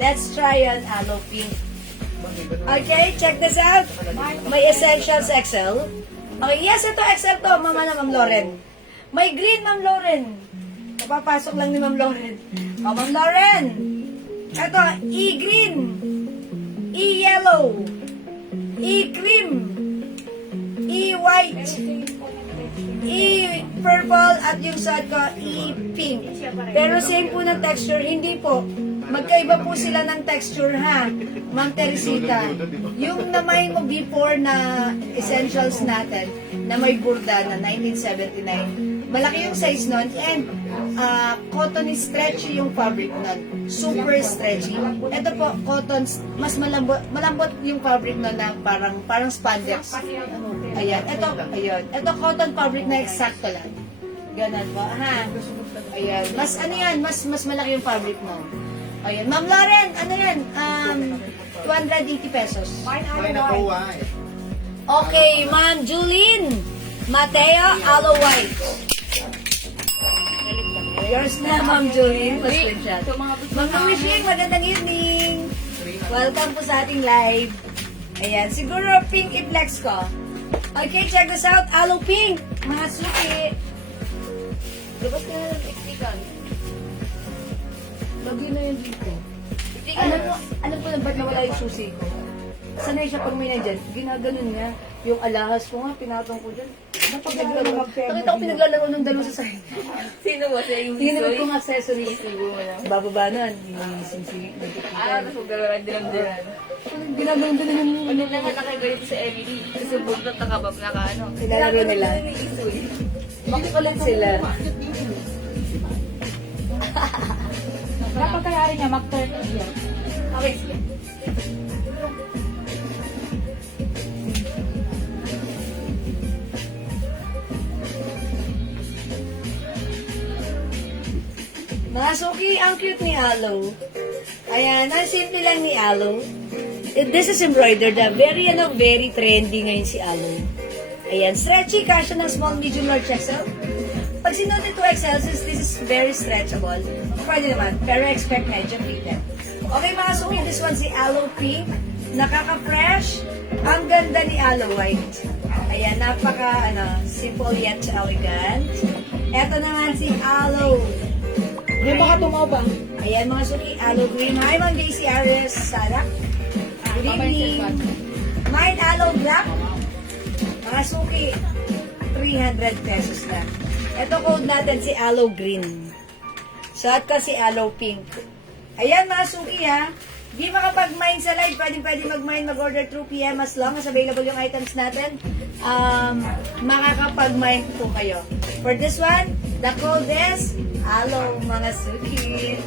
Let's try on aloe pink. Okay, check this out. May Essentials XL. Okay, yes, ito XL to, mama na Ma'am Lauren. May green, Ma'am Lauren. Papasok lang ni Ma'am Lauren. O, Ma'am Lauren. Ito, E-green. E-yellow. E-cream. E-white. E-purple at yung side ko, E-pink. Pero same po ng texture, hindi po. Magkaiba po sila ng texture ha, Ma'am Teresita. Yung na may mo before na Essentials natin, na may burda na 1979, malaki yung size nun, and cotton is stretchy yung fabric nun. Super stretchy. Ito po, cotton, mas malambot yung fabric nun na parang spandex. Ayan, ito, ayun. Ito cotton fabric na eksakto lang. Ganun po, ha? Ayan, mas ano yan, mas malaki yung fabric mo. Ayan, Ma'am Lauren, ano yan? 280 pesos. May nakuha eh. Okay, Ma'am Julene Mateo Aloe White. Yours na, Ma'am Julene. Pa-screenshot. Ma'am Wishing, magandang evening. Welcome po sa ating live. Ayan, siguro pink i-flex ko. Okay, check this out. Aloe pink. Mga suki. Labas ka na ng teknikan. Lagi na yun dito. Alam ko na ba't nawala yung susi ko? Sanay siya pag may nandyan. Ginaganon niya. Yung alahas ko nga, pinatong ko dyan. Nakita ko pinaglalaro ng dalawa sa side. Sino mo? Siya yung Ginamit kong accessories. Bababa nun. Yung sinsigi. Tapos magkakaroon din ang diyan. Ginaganon din yung Ano lang nga nakaganito sa Emily. Kasi buntot na kabab na ka, ano. Nilalaro nila. Makukulit sila. Dapat kaya rin niya mag-30 yan. Okay, sige. Mga suki, ang cute ni Aloe. Ayan, ang simple lang ni Aloe. This is embroidered. Very trendy ngayon si Aloe. Ayan, stretchy, kasha ng small, medium, large XL. Pag sinuot ito XL, since this is very stretchable, pwede naman, pero expect medyo fitted. Okay mga suki, this one si Aloe Pink. Nakaka-fresh. Ang ganda ni Aloe White. Ayan, simple yet elegant. Ito naman si Aloe. May baka tumaba. Ayan mga suki, Aloe Green. Hi, Ma'am JC Ares, Sarah. Good evening. Mine Aloe Black. Mga suki. 300 pesos lang. Ito code natin si Aloe Green. Suot ko si Aloe Pink. Ayan mga suki ha. Di makapag-mine sa live, pwede mag-mine, mag-order through PM as long as available yung items natin. Makakapag-mine po kayo. For this one, the code is Aloe mga suki.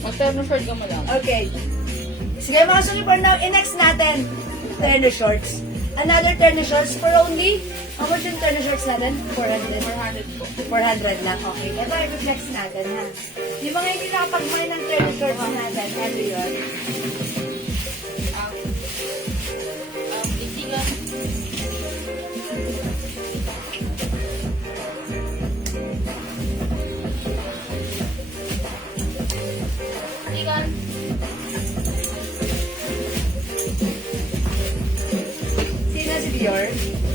Mag-terno short ka mo lang. Okay. Sige mga suki, for now, next natin, terno shorts. Another terno shorts for only, how much yung terno shorts natin? 400. 400 po. 400 lang. Okay. Ito ay reflex natin, ha? Yung mga hindi nakapag-mine ng terno shorts natin, ano yun? Itigan. Itigan. Sino si Dior?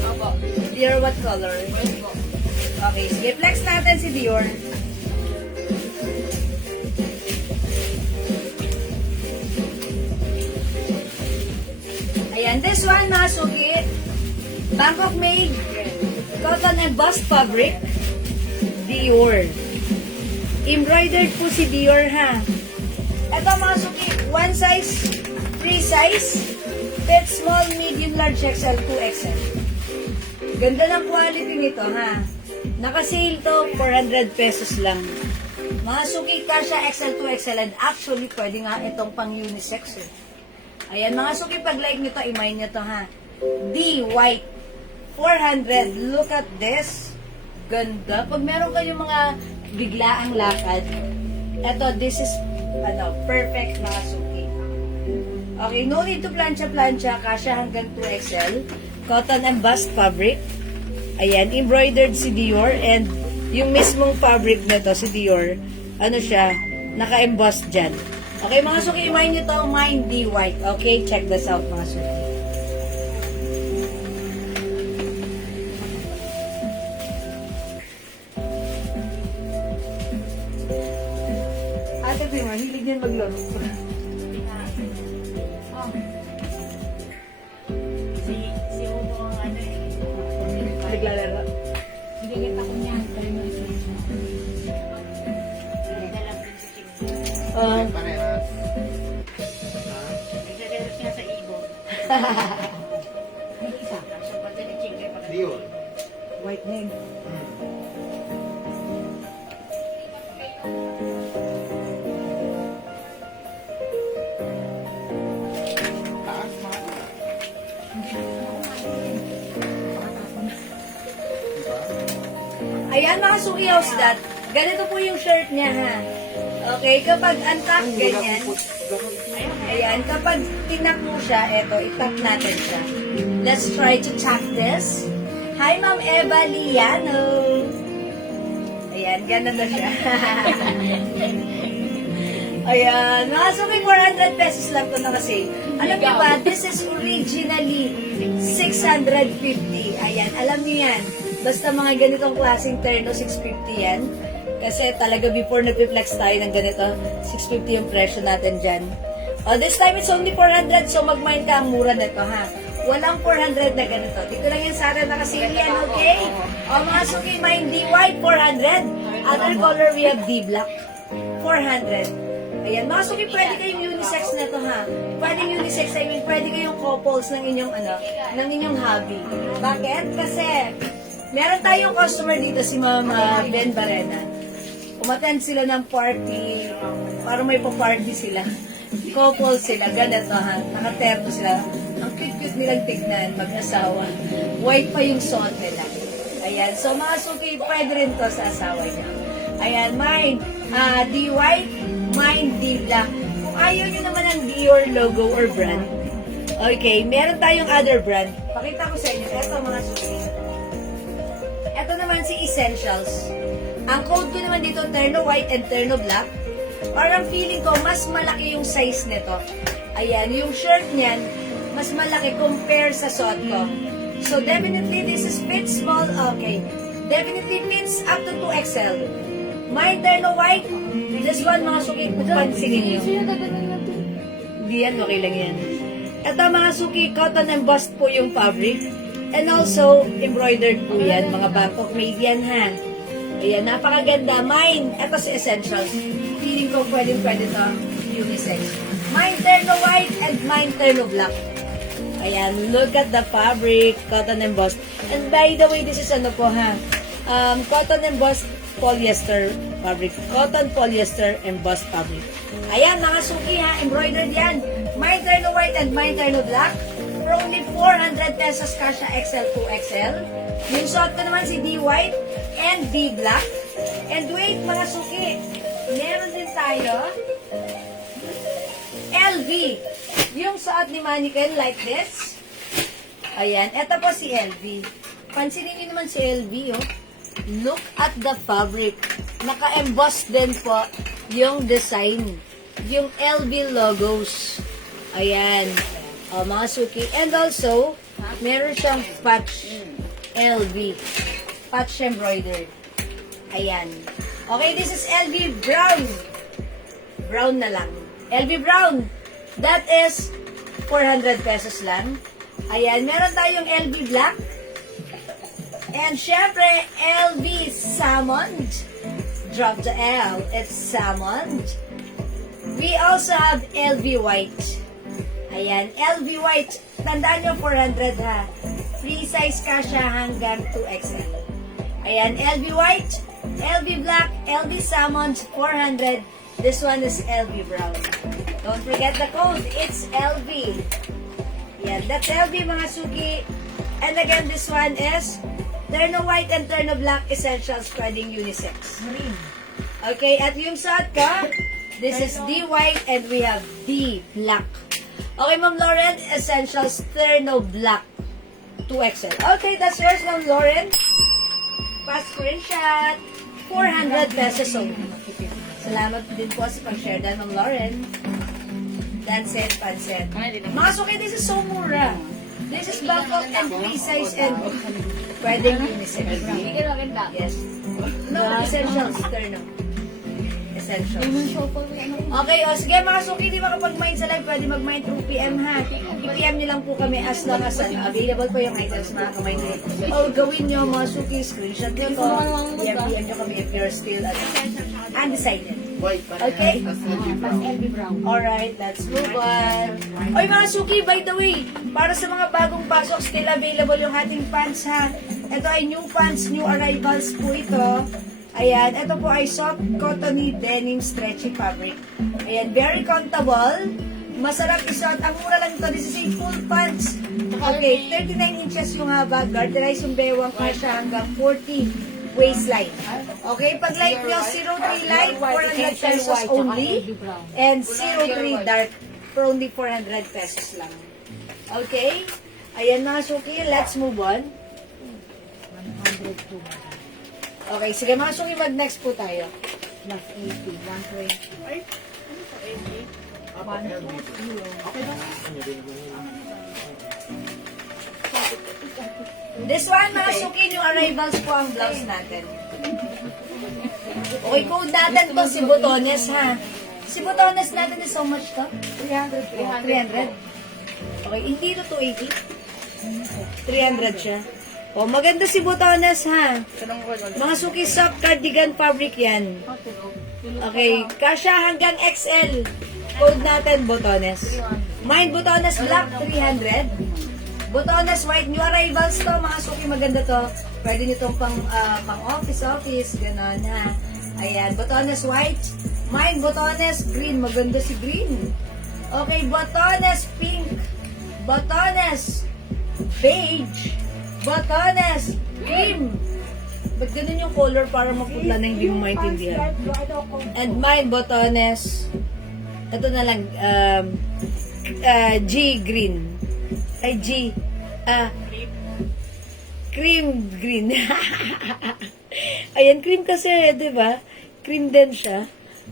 Opo. Dior what color? Pwede po. Okay. Sige, flex natin si Dior. Ayan, this one, mga suki, Bangkok made, cotton embossed fabric, Dior. Embroidered po si Dior, ha. Ito, mga suki, one size, free size, fit small, medium, large, XL, 2XL. Ganda ng quality nito, ha. Naka-sale to, 400 pesos lang. Mga suki, kasha XL, 2XL, and actually, pwede nga itong pang unisex, eh. Ayan, mga suki, pag like nito, i-mine nyo to, ha. D, white, 400. Look at this. Ganda. Pag meron kayong mga biglaang lakad, eto, this is, perfect, mga suki. Okay, no need to plancha-plancha, kasha hanggang 2XL. Cotton embossed fabric. Ayan, embroidered si Dior, and yung mismong fabric nito, si Dior, ano siya, naka-embossed dyan. Okay, mga suki, i-mine nyo to, mine D white. Okay, check this out, mga suki. Ate Prima, hilig din maglaro. Si Ubo ang ano eh. Naglalaro. Bigyan ako niyan. Kaya mo ito. Parehas. Nagsasalos nga sa ibo. May isa. So, pati ni Chingay pa. Dior. White name. Taas, mahal. Ayan, mga suki house that. Ganito po yung shirt niya, ha. Okay, kapag untuck, ganyan. Ayan, kapag tinak mo siya, eto, itap natin siya. Let's try to check this. Hi, Ma'am Eva Liano. Ayan, ganun na siya. Ayan, mga suki, 400 pesos lang ito nakasale. Alam niyo ba, this is originally 650. Ayan, alam niyo yan. Basta mga ganitong klaseng terno, 650 yan. Kasi talaga before nag-flex tayo ng ganito, 650 yung presyo natin dyan. This time it's only 400, so mag-mind ka ang mura nito, ha? Walang 400 na ganito. Dito lang yan sa atin nakasale yan, okay? Mga suki, mind D white, 400. Other color, we have D black, 400. Ayan, mga suki, pwede kayong unisex na to, ha? Pwede unisex, I mean, pwede kayong couples ng inyong, ng inyong hobby. Bakit? Kasi, meron tayong customer dito, si Mama Ben Barena. Umattend sila ng party, para may pa-party sila. Couple sila, ganito, ha? Nakaterno sila. Ang cute-cute nilang tignan, mag-asawa. White pa yung suot nila. Ayan, so mga suki, pwede rin to sa asawa niya. Ayan, mine, D white, mine D black. Kung ayaw nyo naman ng Dior logo or brand, okay, meron tayong other brand. Pakita ko sa inyo, eto mga suki. Eto naman si Essentials. Ang code ko naman dito, terno white and terno black. Parang feeling ko, mas malaki yung size nito. Ayan, yung shirt niyan, mas malaki compare sa suot ko. So, definitely, this is fit small. Okay. Definitely fits up to 2XL. My terno white, this one, mga suki, pansinin nyo. Sino dadalhin natin? Hindi yan, okay lang yan. Ito mga suki, cotton embossed po yung fabric. And also, embroidered po yan, mga Bangkok made yan, ha? Ayan, napakaganda. Mine, ito sa essentials. Feeling ko pwede to, unisex. Mine terno white and mine terno black. Ayan, look at the fabric, cotton embossed. And by the way, this is ano po, ha? Cotton embossed polyester fabric. Cotton polyester embossed fabric. Ayan, mga suki, ha? Embroidered yan. Mine terno white and mine terno black. For only 400 pesos kasha XL to XL. Yung suot ko naman si D white and D black. And wait, mga suki, meron din tayo LV. Yung suot ni Mannequin like this. Ayan, eto po si LV. Pansinin niyo naman si LV, oh. Look at the fabric. Naka-emboss din po yung design. Yung LV logos. Ayan. O, mga suki. And also, meron siyang patch LV. Patch embroidered. Ayan. Okay, this is LV brown. Brown na lang. LV brown. That is 400 pesos lang. Ayan, meron tayong LV black. And syempre, LV salmon. Drop the L. It's salmon. We also have LV white. Ayan, LV white. Tandaan nyo, 400 ha. Free size ka siya hanggang 2XL. Ayan, LV white, LV black, LV salmon, 400. This one is LV brown. Don't forget the code. It's LV. Yan, that's LV mga suki. And again, this one is terno white and terno black essentials spreading unisex. Okay, at yung suot ko, this is D white and we have D black. Okay, Ma'am Lauren, essentials terno black 2XL. Okay, that's yours, Ma'am Lauren. Pass screenshot. 400 pesos only. Salamat din po sa pag-share dan, Ma'am Lauren. That's it, pansit. Mga suki, this is so mura. This is Bangkok and free size and pwedeng unisex. Yes. No, essentials, terno. Essentials. Okay, o sige mga suki, di makapag-mind sa live, pwede mag-mind through PM ha. I-PM nyo lang po kami as long as available po yung items mga kamay nyo. O gawin nyo mga suki, screenshot nyo to. PM nyo kami if you're still undecided. Okay? Alright, let's move on. Oy mga suki, by the way, para sa mga bagong pasok, still available yung ating pants ha. Ito ay new pants, new arrivals po ito. Ayan, ito po ay soft cottony denim stretchy fabric. Ayan, very comfortable. Masarap isuot. Ang mura lang ito. This is a full pants. Okay, 39 inches yung haba. Garterize yung bewang kasha hanggang 40 waistline. Okay, pag light nyo, 03 light, 400 pesos only. And 03 dark for only 400 pesos lang. Okay? Ayan mga suki, let's move on. Okay, sige mga suki, mag-next po tayo. Plus 80, 120. Ay, ano po, 80? This one, mga suki, yung arrivals po ang blouse natin. Okay, code natin to si Botones, ha? Si Botones natin is so much to? 300. Okay, hindi to 280. 300 siya. Oh, maganda si Botones, ha? Mga suki soft cardigan fabric yan. Okay, kasha hanggang XL. Code natin, Botones. Mine, Botones black, 300. Botones white, new arrivals to. Mga suki, maganda to. Pwede nyo itong pang office, gano'n, ha? Ayan, Botones white. Mine, Botones green. Maganda si green. Okay, Botones pink. Botones beige. Botones cream. Ba't ganun yung color para maputla na hindi mo maintindihan? And mine, Botones. Ito na lang, G green. Ay, G. Cream green. Ayan, cream kasi, di ba? Cream din siya.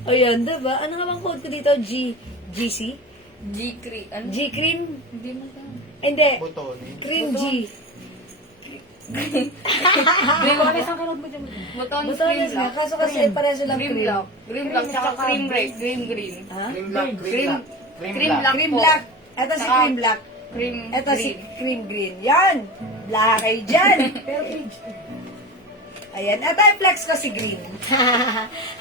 Ayan, di ba? Ano nga bang code ko dito? GC? G cream? Hindi. Cream G. Butones Botones nga. Kaso kasi pareso lang cream. Cream black, tsaka cream red, cream green. Ha? Cream black Cream po. black. Ito si cream black. Cream Ito si green. cream green. Yan! Laha kayo dyan. Pero page. Ayan. Ito yung flex ko si green.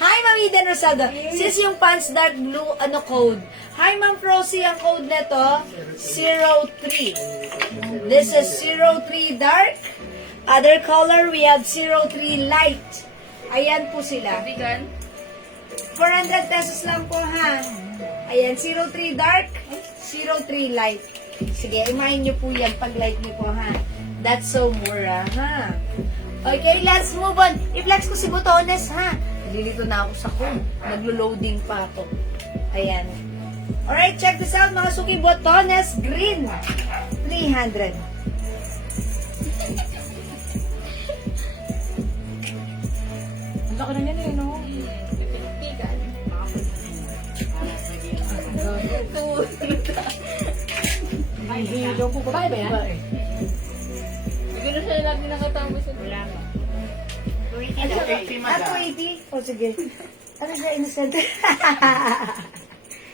Hi, Ma'am Eden Rosaldo. Sis yung pants dark blue, ano code? Hi, Ma'am Frozy. Ang code nito, 03. This is 03 dark. Other color, we have 03 light. Ayan po sila. Bigan. 400 pesos lang po, ha? Ayan, 03 dark, 03 light. Sige, imahin nyo po yan pag light nyo po, ha? That's so mura, ha? Okay, let's move on. I-flex ko si Botones, ha? Nililito na ako sa code. Naglo-loading pa ako. Ayan. Alright, check this out, mga suki. Botones green. 300. Ang laki na yan eh, no? Bigan. Ay, hilo po. Babae ba yan? Bigyan na siya lagi nakatambos sa Wala pa. Ah, 280? O, sige. Ano siya, innocent?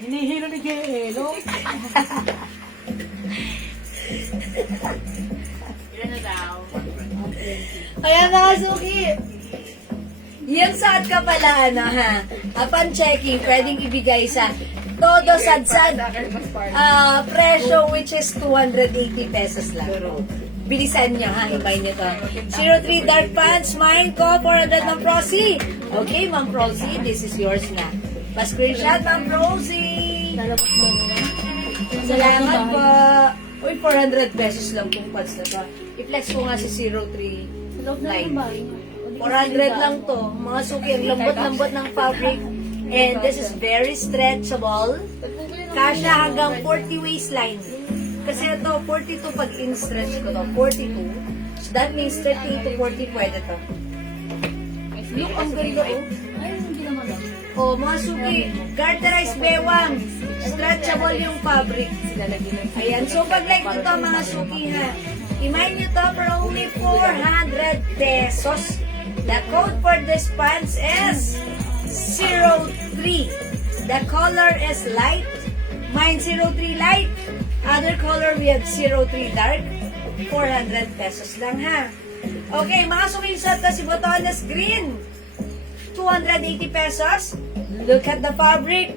Hinihilo ni JL, no? Ilan na daw? Ayan, mga suki. Yung saad ka pala, ano, ha? Upon checking, pwedeng ibigay sa todo sad-sad presyo, which is 280 pesos lang. Bilisan nyo, ha? Ibay nyo to. 03 dark pants, mine ko, 400 Ma'am Prosy. Okay, Ma'am Prosy, this is yours na. Pa-screenshot, Ma'am Prosy. Salamat po. Uy, 400 pesos lang kung pants na to. I-flex ko nga si 03 light. 400 lang to. Mga suki, ang lambot-lambot ng fabric. And this is very stretchable. Kasya hanggang 40 waistline. Kasi ito, 42 pag in-stretch ko to. 42. So that means 30 to 40 pwede to. Look, ang ganda oh. Oh, mga suki, garterized bewang. Stretchable yung fabric. Ayan, so pag like ito mga suki ha, imahin nyo to for only 400 pesos. The code for this pants is 03. The color is light. Mine 03 light. Other color we have 03 dark. 400 pesos lang ha. Okay, mga suki-shot na si Botones green. 280 pesos. Look at the fabric.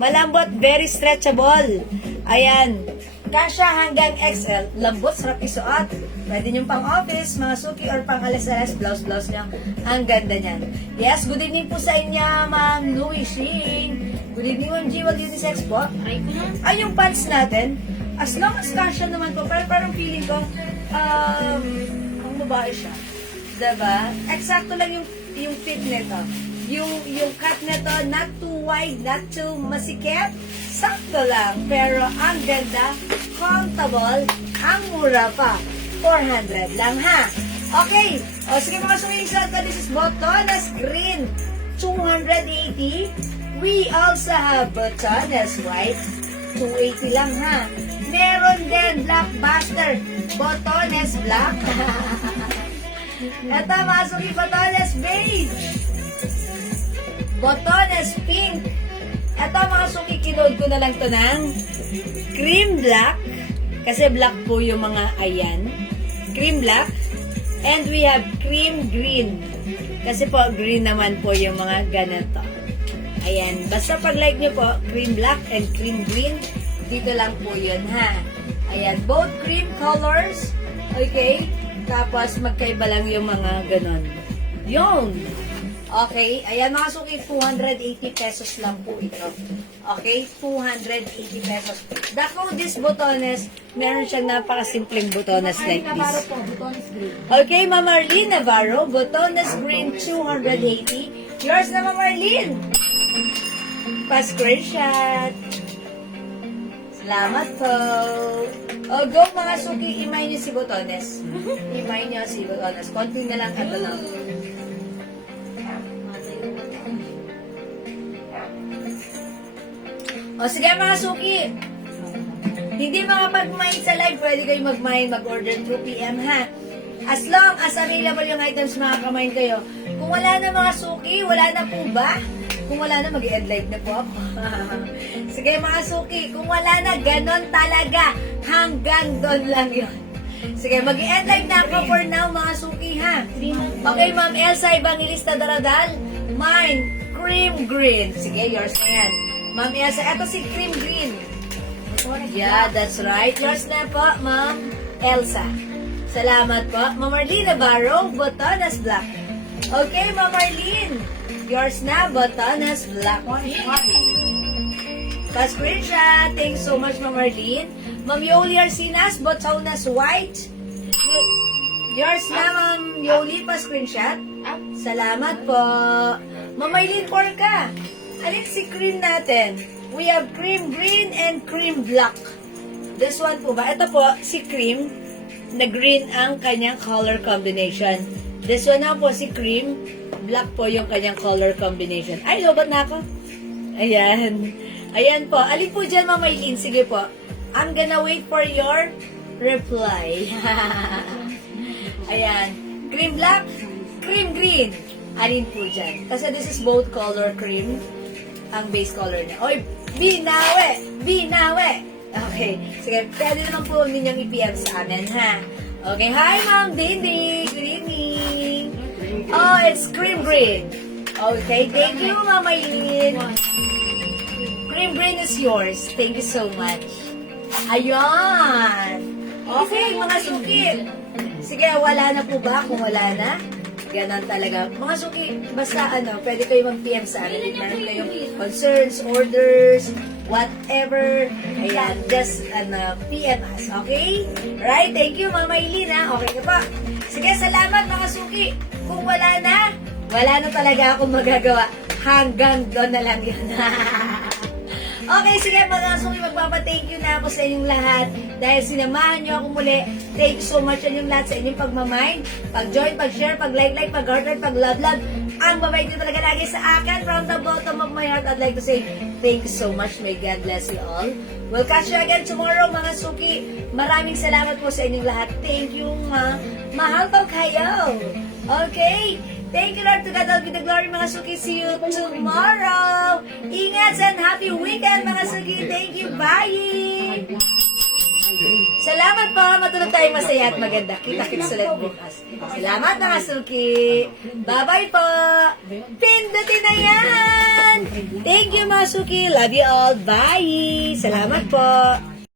Malambot, very stretchable. Ayan. Kasya hanggang XL. Lambot, sarap isuot. Pwede nyo pang office, mga suki, or pang alas-alas, blouse-blouse nyo. Ang ganda niyan. Yes, good evening po sa inyo, Ma'am Louie Sheen. Good evening, Ma'am Jewel Unisex po. Ay, yung pants natin, as long as kasya naman po, pero parang feeling ko, ang babae siya. Diba? Eksakto lang yung fit nito. Yung cut nito, not too wide, not too masikip. Sakto lang. Pero ang ganda, comfortable, ang mura pa. 400 lang ha. Okay. O sige mga sumingsat ko, this is Botones green. 280. We also have Botones white. 280 lang ha. Meron din Blockbuster. Botones black. Ito mga suki, Botones beige. Botones pink. Ito mga suki, kinode ko na lang to ng cream black. Kasi black po yung mga ayan. Cream black. And we have cream green. Kasi po, green naman po yung mga ganito. Ayan. Basta pag like nyo po, cream black and cream green, dito lang po yun, ha? Ayan. Both cream colors. Okay? Tapos, magkaiba lang yung mga ganon. Yun! Okay, ayan mga suki, 280 pesos lang po ito. Okay, 280 pesos. The code is Botones. Meron siyang napakasimpleng Botones like this. Okay, Ma'am Marlene Navarro, Botones green, 280. Yours na, Ma'am Marlene. Pa-screenshot. Salamat po. O, go mga suki, imay niyo si Botones. Imay niyo si Botones. Konti na lang ito lang. O sige mga suki, hindi makapag-mine sa live, pwede kayo mag-mine, mag-order 2 p.m. ha. As long as available yung items, makaka-mine kayo. Kung wala na mga suki, wala na po ba? Kung wala na, mag-end live na po ako. Sige mga suki, kung wala na, ganon talaga. Hanggang doon lang yon. Sige, mag-end live na ako for now mga suki ha. Okay, Ma'am Elsa Evangelista Daradal. Mine, cream green. Sige, yours na yan. Ma'am Elsa, eto si cream green. Yeah, that's right. Yours na po, Ma'am Elsa. Salamat po. Ma'am Marlene Navarro, Botonas Black. Okay, Ma'am Marlene. Yours na, Botonas Black. Pa-screenshot. Thanks so much, Ma'am Marlene. Ma'am Yoli Arcinas, Botonas White. Yours na, Ma'am Yoli, pa-screenshot. Salamat po. Ma'am Marlene Porca. Alin si cream natin? We have cream green and cream black. This one po ba? Ito po, si cream na green ang kanyang color combination. This one na po si cream, black po yung kanyang color combination. Ay, lobat na ako. Ayan. Ayan po. Alin po dyan, Ma'am Maylene? Sige po. I'm gonna wait for your reply. Ayan. Cream black, cream green. Alin po dyan? Kasi this is both color cream. Ang base color niya. Oy, binawe! Binawe! Okay. Sige, pwede naman po ninyong i-PM sa amin, ha? Okay. Hi, Ma'am Dindi. Good evening. Oh, it's cream green. Okay. Thank you, Ma'am Maylene. Cream green is yours. Thank you so much. Ayan. Okay, mga sukit. Sige, wala na po ba? Kung wala na, ganon talaga. Mga suki, basta pwede kayo mag-PM sa amin. If meron kayong concerns, orders, whatever, ayan, just PM us, okay? Right? Thank you, Mama Maylene, ha? Okay ka po. Sige, salamat mga suki. Kung wala na talaga akong magagawa. Hanggang doon na lang yun. Okay, sige mga suki, magpapa-thank you na ako sa inyong lahat dahil sinamahan niyo ako muli. Thank you so much sa inyong lahat sa inyong pagmamind, pag-join, pag-share, pag-like, pag-heart, pag-love. Ang babait niyo talaga lagi sa akin. From the bottom of my heart, I'd like to say thank you so much. May God bless you all. We'll catch you again tomorrow mga suki. Maraming salamat po sa inyong lahat. Thank you, mahal po kayo. Okay? Thank you, Lord. To God all be the glory, mga suki. See you tomorrow. Ingat and happy weekend, mga suki. Thank you. Bye. Salamat po. Matulog tayo masaya at maganda. Kita-kits ulit bukas. Salamat, mga suki. Bye-bye po. Pindutin na yan. Thank you, mga suki. Love you all. Bye. Salamat po.